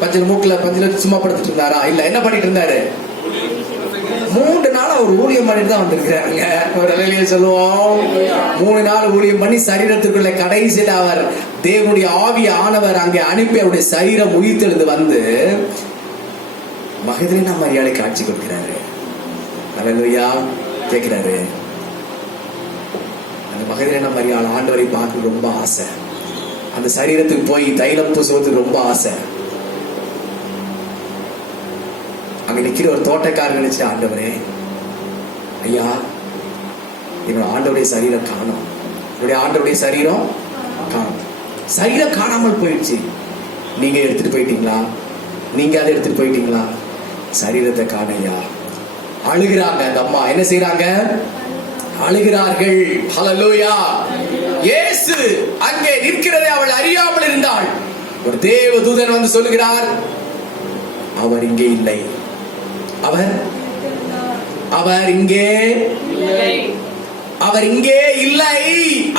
பஞ்சல சும்மா படுத்துட்டு இருந்தாரா? இல்ல. என்ன பண்ணிட்டு இருந்தாரு? 3 நாள் அவர் ஊழியம் பண்ணிட்டு தான் வந்திருக்கிறாங்க. ஒரு அல்லேலூயா சொல்லுவோம். 3 நாள் ஊழியம் பண்ணி சரீரத்திற்குள்ள கடைசியில் அவர் தேவனுடைய ஆவி ஆனவர் அங்கே அனுப்பி அவருடைய சரீரம் உயிர்த்தெழுந்து வந்து மகதலேனா மரியாதை காட்சி கொடுக்கிறாரு. அல்லேலூயா கேட்கிறாரு. அந்த மகதலேனா மரியாதை ஆண்டவரை பார்க்க ரொம்ப ஆசை. அந்த சரீரத்துக்கு போய் தைலம் பூசுவதற்கு ரொம்ப ஆசை. அங்க நிக்கிற ஒரு தோட்டக்காரர் நினைச்சு, ஆண்டவரே, ஐயா, என்னோட ஆண்டவருடைய சரீரம் காணோம். என்னுடைய ஆண்டவருடைய சரீரம் காணோம். சரீரம் காணாமல் போயிடுச்சு. நீங்க எடுத்துட்டு போயிட்டீங்களா? நீங்க அதை எடுத்துட்டு போயிட்டீங்களா? சரீரத்தை காணையா. அழுகிறாங்க. அந்த அம்மா என்ன செய்யறாங்க? அழுகிறார்கள். ஹல்லேலூயா. இயேசு அங்கே நிற்கிறதை அவள் அறியாமல் இருந்தாள். ஒரு தேவ தூதன் வந்து சொல்லுகிறார், அவர் இங்கே இல்லை. அவர் இங்கே இல்லை. அவர் இங்கே இல்லை.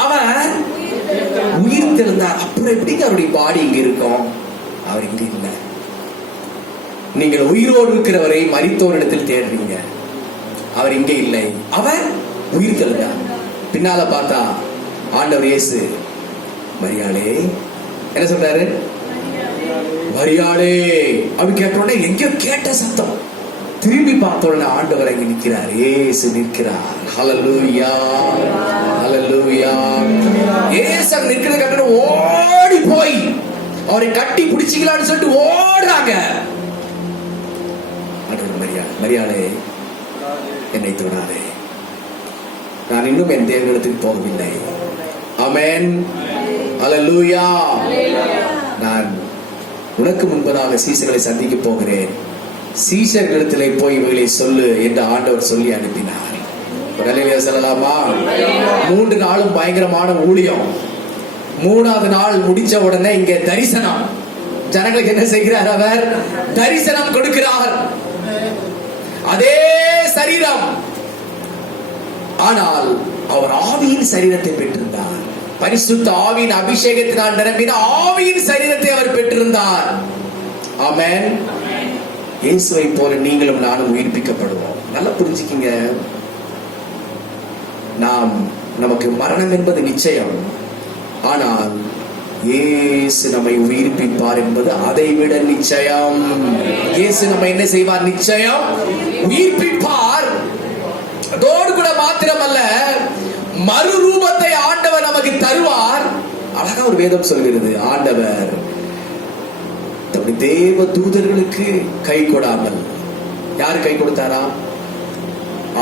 அவர் உயிர்த்தெழுந்தார். அப்புறம் எப்படிங்க அவருடைய பாடி இங்க இருக்கும்? அவர் இங்க இல்லை. நீங்கள் உயிரோடு இருக்கிறவரை மரித்தோரிடத்தில் தேடுறீங்க. அவர் இங்கே இல்லை. அவர் உயிர்த்தெழுந்தார். பின்னால பார்த்தா ஆண்டவர் இயேசு, மரியாளே, என்ன சொல்றாரு? மரியாளே அப்படி கேட்ட உடனே எங்கேயோ கேட்ட சத்தம். திரும்பி பார்த்த உடனே ஆண்டவர் அங்கே நிற்கிறார். இயேசு நிற்கிறார். ஹல்லேலூயா, ஹல்லேலூயா. இயேசு அங்க நிற்கிறத கண்டு ஓடி போய் அவரை கட்டி பிடிச்சிக்கலாம்னு சொல்லிட்டு ஓடுறாங்க. ஆண்டவர், மரியாளே, என்னை தொடாதே, நான் இன்னும் என் தேவனிடத்துக்கு போகவில்லை. ஆமென். ஹல்லேலூயா. நான் உனக்கு முன்பதாக சீசர்களை சந்திக்க போகிறேன். சீசர்களிடத்திலே போய் இவைகளை சொல்லு என்று ஆண்டவர் சொல்லி அனுப்பினார். அல்லேலூயா சொல்லலாமா? 3 நாளும் பயங்கரமான ஊழியம். 3வது நாள் முடிச்ச உடனே இங்கே தரிசனம். ஜனங்களுக்கு என்ன செய்கிறார்? அவர் தரிசனம் கொடுக்கிறார். அதே சரீரம், ஆனால் அவர் ஆவியின் சரீரத்தை பெற்றிருந்தார். பரிசுத்த ஆவியின் அபிஷேகத்தினால் நிரம்பின ஆவியின் சரீரத்தை அவர் பெற்றிருந்தார். ஆமென். இயேசுவை போல நீங்களும் நானும் உயிர்ப்பிக்கப்படுவோம். நல்லா புரிஞ்சுக்கிங்க. நமக்கு மரணம் என்பது நிச்சயம். ஆனால் இயேசு நம்மை உயிர்ப்பிப்பார் என்பது அதை விட நிச்சயம். இயேசு நம்ம என்ன செய்வார்? நிச்சயம் உயிர்ப்பிப்பார். அதோடு கூட மாத்திரமல்ல, மறுரூபத்தை ஆண்டவர் நமக்கு தருவார். அழகா ஒரு வேதம் சொல்கிறது, ஆண்டவர் தம்முடைய தேவ தூதர்களுக்கு கை கொடாமல், யாரு கை கொடுத்தாரா?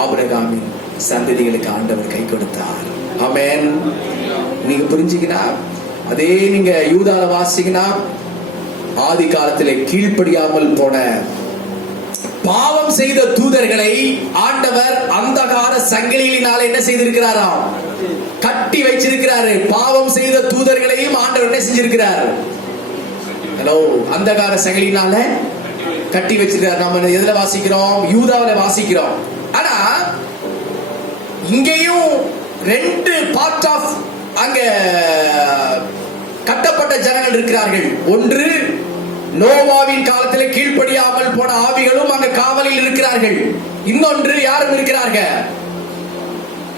ஆபிரகாமின் சந்ததிகளுக்கு ஆண்டவர் கை கொடுத்தார். ஆமென். நீங்க புரிஞ்சுக்கினா, அதே நீங்க யூதால வாசிக்கினா, ஆதி காலத்திலே கீழ்ப்படியாமல் போன பாவம் செய்த தூதர்களை ஆண்டவர் அந்த அந்தகார சங்கிலியினால என்ன செய்திருக்கிறாராம்? கட்டி வச்சிருக்கிறாரு. பாவம் செய்த தூதர்களையும் ஆண்டவர் என்ன செஞ்சிருக்கிறார்? ஹலோ, அந்தகார சங்கிலினால கட்டி வச்சிருக்கிறார். நம்ம எதுல வாசிக்கிறோம்? யூதாவில வாசிக்கிறோம். ஆனா இங்கேயும் ரெண்டு பார்ட் ஆஃப் அங்க கட்டப்பட்ட ஜனங்கள் இருக்கிறார்கள். ஒன்று நோவாவின் காலத்தில் கீழ்ப்படியாமல் போன ஆவிகளும் அங்க காவலில் இருக்கிறார்கள். இன்னொன்று யாரும் இருக்கிறார்கள்?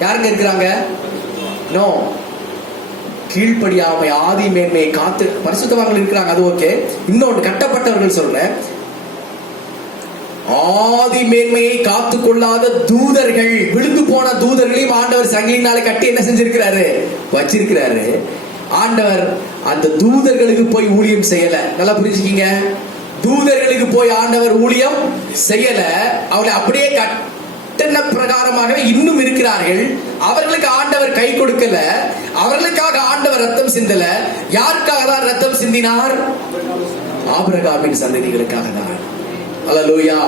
யாருங்க இருக்கிறாங்க? நோ, கீழ்ப்படியாமை ஆதி மேன்மையை காத்து பரிசுத்தவான்கள் இருக்கிறாங்க, அது ஓகே. இன்னொன்று கட்டப்பட்டவர்கள் சொல்றேன், ஆதி மேன்மையை காத்து கொள்ளாத தூதர்கள், விழுந்து போன தூதர்களையும் ஆண்டவர் சங்கிலினாலே கட்டி என்ன செஞ்சிருக்கிறாரு? வச்சிருக்கிறாரு. ஆண்டவர் அந்த தூதர்களுக்கு போய் ஊழியம் செய்யல. நல்லா புரிஞ்சுக்கீங்க. தூதர்களுக்கு போய் ஆண்டவர் ஊழியம் செய்யல. அவளை அப்படியே கட்டண பிரகாரமாகவே இன்னும் இருக்கிறார்கள். அவர்களுக்கு ஆண்டவர் கை கொடுக்கல. அவர்களுக்காக ஆண்டவர் ரத்தம் சிந்தல. யாருக்காக தான் ரத்தம் சிந்தினார்? ஆபிரகாமின் சந்ததிகளுக்காக தான். அல்லேலூயா.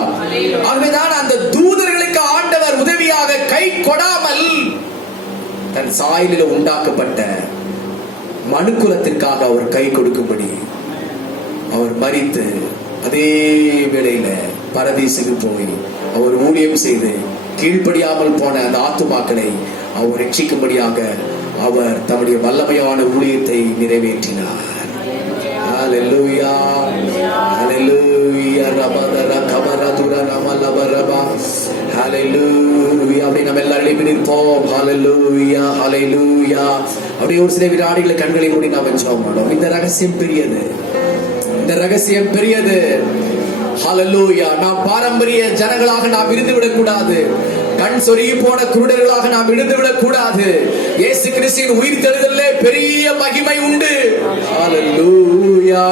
ஆகவேதான் அந்த தூதர்களுக்கு ஆண்டவர் உதவியாக கை கொடாமல் தன் சாயலில் உண்டாக்கப்பட்ட மனுக்குலத்திற்காக அவர் கை கொடுக்கும்படி அவர் மரித்து அதே வேளையில பரதீசுக்கு போய் அவர் ஊழியம் செய்து கீழ்ப்படியாமல் போன அந்த ஆத்துமாக்களை அவர் ரட்சிக்கும்படியாக அவர் தம்முடைய வல்லமையான ஊழியத்தை நிறைவேற்றினார். ஹல்லேலூயா, ஹல்லேலூயா. ரபதர கபரதுர நமலபரபா. ஹல்லேலூயா. அப்படி நம்ம எல்லாரும் எழுப்பி நிற்போம். ஹல்லேலூயா, ஹல்லேலூயா. அப்படியே ஒரு சில வினாடிகளை கண்களை மூடி நாம் ஜெபம் பண்ணுவோம். இந்த ரகசியம் பெரியது, இந்த ரகசியம் பெரியது. ஹல்லேலூயா. நாம் பாரம்பரிய ஜனங்களாக நாம் இருந்து விடக் கூடாது. கண் சொருகி போன குருடர்களாக நாம் இருந்து விடக் கூடாது. இயேசு கிறிஸ்துவின் உயிர்த்தெழுதலிலே பெரிய மகிமை உண்டு. ஹல்லேலூயா.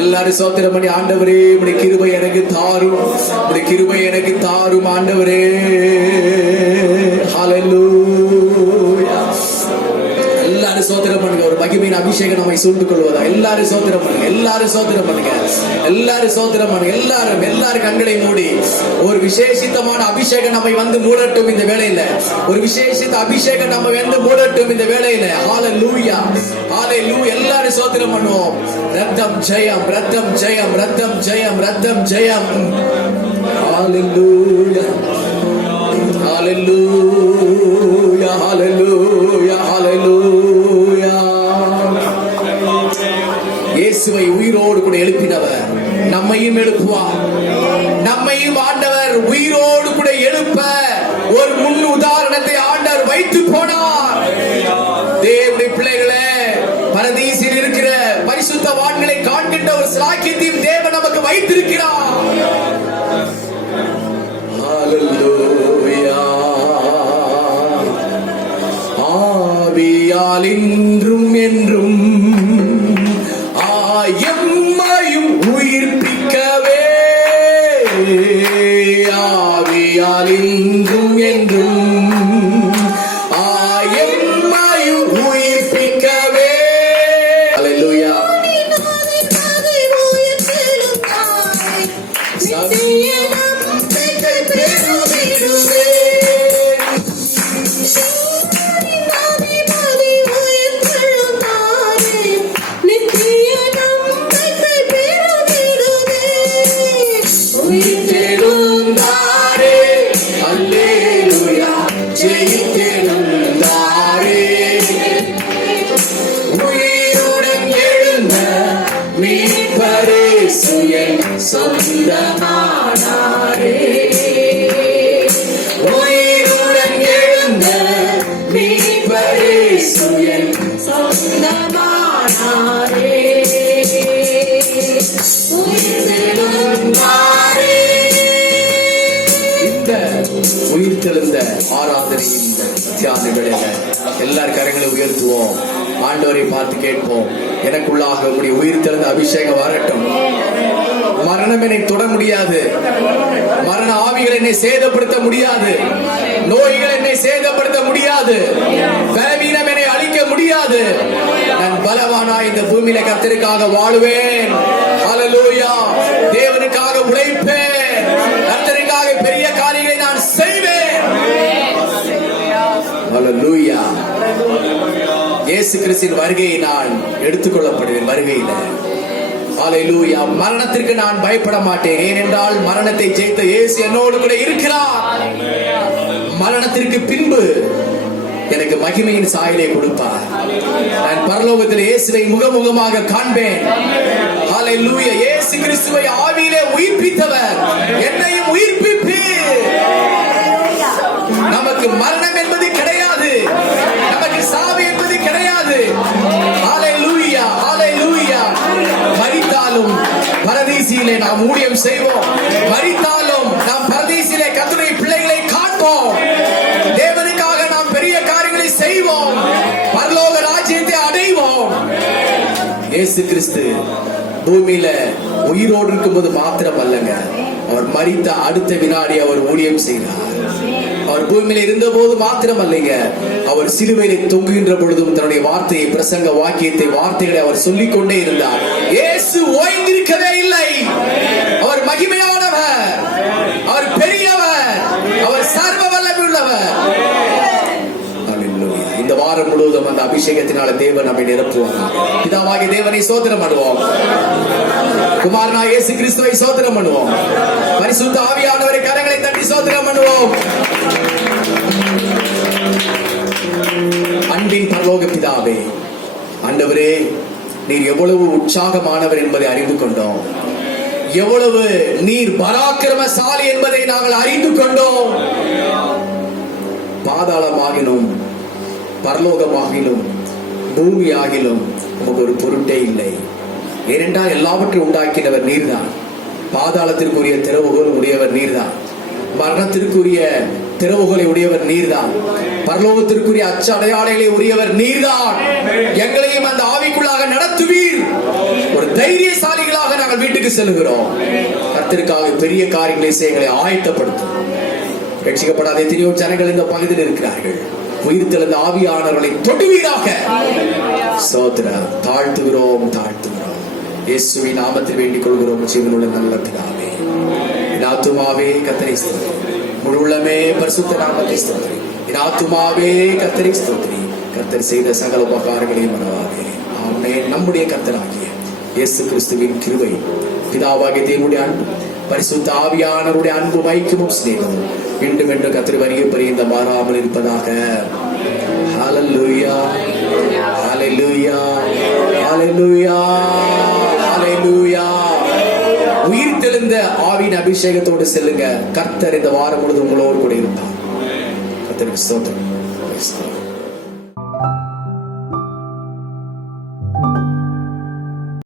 எல்லாரும் ஸ்தோத்திரம் பண்ணி, ஆண்டவரே உம்முடைய கிருபை எனக்கு தாரும், உம்முடைய கிருபை எனக்கு தாரும் ஆண்டவரே. ஹல்லேலூயா. எல்லாரும் ஸ்தோத்திரம் பண்ணுங்க. ஒரு மகிமையின் அபிஷேகம் நம்மை சூழ்ந்து கொள்வதா? எல்லாரும் ஸ்தோத்திரம் பண்ணுங்க, எல்லாரும் ஸ்தோத்திரம் பண்ணுங்க, எல்லாரும் ஸ்தோத்திரம் பண்ணுங்க. எல்லாரும் கண்களை மூடி ஒரு விசேஷித்தமான அபிஷேகம் நம்மை வந்து மூடட்டும் இந்த வேளையில. ஒரு விசேஷித்த அபிஷேகம் நம்ம வந்து மூடட்டும் இந்த வேளையில. ஹல்லேலூயா, ஹல்லேலூயா. எல்லாரும் ஸ்தோத்திரம் பண்ணுவோம். ரத்தம் ஜெயம், ரத்தம் ஜெயம், ரத்தம் ஜெயம், ரத்தம் ஜெயம். ஹல்லேலூயா, ஹல்லேலூயா, ஹல்லேலூயா, ஹல்லேலூயா. இயேசுவை உயிரோடு கூட எழுப்பினவர் நம்மையும் எழுப்புவார். நம்மையும் ஆண்டவர் உயிரோடு கூட எழுப்ப ஒரு முன் உதாரணத்தை ஆண்டவர் வைத்து போனார். தேவனுடைய பிள்ளைகளே, பரதீசில் இருக்கிற பரிசுத்தவான்களை காண்கின்ற ஒரு சிலாக்கியத்தையும் தேவன் நமக்கு வைத்திருக்கிறார். ஹல்லேலூயா. ஆவியால் இன்றும் என்றும் எம்மையும் உயிர்ப்பிக்கவே, ஆவியால் இன்றும் என்றும் எம்மையும் உயிர்ப்பிக்கவே. ஹல்லேலூயா. உயிர்த்தெழுந்த ஆராதனையின் தியான வேளையில எல்லார் கரங்களை உயர்த்துவோம். ஆண்டவரை பார்த்து கேட்போம், எனக்குள்ளாக உம்முடைய உயிர்த்தெழுந்த அபிஷேகம் வரட்டும். மரணம் என்னை தொட முடியாது, மரண ஆவிகள் என்னை சேதப்படுத்த முடியாது, நோய்கள் என்னை சேதப்படுத்த முடியாது, பலவீனம் என்னை அழிக்க முடியாது. நான் பலவானா இந்த பூமியில கர்த்தருக்காக வாழுவேன். ஹல்லேலூயா. தேவனுக்காக உழைப்பேன், கர்த்தருக்காக பெரிய காரியங்களை நான் செய்வேன். இயேசு கிறிஸ்துவின் வருகையை நான் எடுத்துக்கொள்ளப்படுவேன். வருகையில ஹல்லேலூயா. மரணத்திற்கு நான் பயப்பட மாட்டேன். ஏனென்றால் மரணத்தை ஜெயித்த இயேசு என்னோடு கூட இருக்கிறார். மரணத்திற்கு பின்பு எனக்கு மகிமையின் சாயலை கொடுப்பார். நான் பரலோகத்தில் இயேசுவை முகமுகமாக காண்பேன். ஹல்லேலூயா. இயேசு கிறிஸ்துவை ஆவியிலே உயிர்ப்பித்தவர் என்னையும் உயிர்ப்பிப்பீர். நமக்கு மரணம் என்பது கிடையாது, நமக்கு சாவு என்பது கிடையாது. ஹல்லேலூயா, ஹல்லேலூயா. மரித்தாலும் பரதீசிலே நாம் ஊழியம் செய்வோம். மரித்தாலும் நாம் பரதீசிலே கர்த்தருடைய பிள்ளைகளை காண்போம். தேவனுக்காக நாம் பெரிய காரியங்களை செய்வோம். பரலோக ராஜ்யத்தை அடைவோம். இயேசு கிறிஸ்து பூமியில உயிரோடு இருக்கும்போது மாத்திரம் அல்லங்க, அவர் மரித்த அடுத்த வினாடி அவர் ஊழியம் செய்தார். அவர் பூமியில இருந்த போது மாத்திரம் அல்லங்க, அவர் சிலுவையிலே தொங்குகின்ற பொழுதும் தன்னுடைய வார்த்தையை, பிரசங்க வார்த்தைகளை அவர் சொல்லிக் கொண்டே இருந்தார். இயேசு ஓய்ந்திருக்கவே இல்லை. அவர் மகிமையானவர், அவர் பெரியவர், அவர் சர்வ வல்லமை உள்ளவர். இந்த வாரம் முழுவதும் அந்த அபிஷேகத்தினால தேவன் நம்மை நிரப்புவார். பிதாவாகிய தேவனை ஸ்தோத்திரம் பண்ணுவோம். குமாரனாகிய இயேசு கிறிஸ்துவை ஸ்தோத்திரம் பண்ணுவோம். பரிசுத்த ஆவியானவரை கரங்களை தட்டி ஸ்தோத்திரம் பண்ணுவோம். அன்பின் பரலோக பிதாவே, ஆண்டவரே, நீர் எவ்வளவு உற்சாகமானவர் என்பதை அறிந்து கொண்டோம். எவ்வளவு நீர் பராக்கிரமசாலி என்பதை நாங்கள் அறிந்து கொண்டோம். பாதாளமாகிலும் பரலோகமாகிலும் பூமியாகிலும் உமக்கு ஒரு பொருட்டே இல்லை. ஏனென்றால் எல்லாவற்றையும் உண்டாக்கினவர் நீர்தான். பாதாளத்திற்குரிய திறவுகோல் உடையவர் நீர்தான். மரணத்திற்குரிய திறவுகோலை உடையவர் நீர்தான். பரலோகத்திற்குரிய அச்ச அடையாளங்களை உரியவர் நீர்தான். எங்களையும் அந்த ஆவிக்குள்ளாக நடத்துவீர். ஒரு தைரியசாலிகளாக நாங்கள் வீட்டுக்கு செல்கிறோம். கர்த்தருக்காக பெரிய காரியங்களை செய்ய எங்களை ஆயத்தப்படுத்தும். ரட்சிக்கப்படாத எத்தனையோ ஜனங்கள் இந்த பகுதியில் இருக்கிறார்கள். உயிர்த்தெழுந்த ஆவியானவர்களை தொடுவீராக. ஸ்தோத்திரம். தாழ்த்துகிறோம். இயேசுவின் நாமத்தில் வேண்டிக் கொள்கிறோம். ஜீவனுள்ள நல்ல பிதாவே. என் ஆத்துமாவே கர்த்தரை ஸ்தோத்திரி. முழு உள்ளமே பரிசுத்த நாமத்தை ஸ்தோத்திரி. என் ஆத்துமாவே கர்த்தரை ஸ்தோத்திரி. கர்த்தர் செய்த சகல உபகாரங்களையும் மறவாதே. ஆமென். நம்முடைய கர்த்தராகிய இயேசு கிறிஸ்துவின் கிருபை, பிதாவாகிய தேவனுடைய அன்பு, பரிசுத்த ஆவியானவருடைய அன்பு, ஐக்கியமும் சிநேகமும் மீண்டும் என்று கர்த்தர் வருகை பரியந்த மாறாமல் இருப்பதாக. ஹல்லேலூயா, ஹல்லேலூயா, ஹல்லேலூயா, ஹல்லேலூயா. உயிர்த்தெழுந்த ஆவியின் அபிஷேகத்தோடு செல்லுங்க. கர்த்தர் இந்த வாரம் முழுவதும் உங்களோடு கூட இருப்பார். கர்த்தருக்கு ஸ்தோத்திரம்.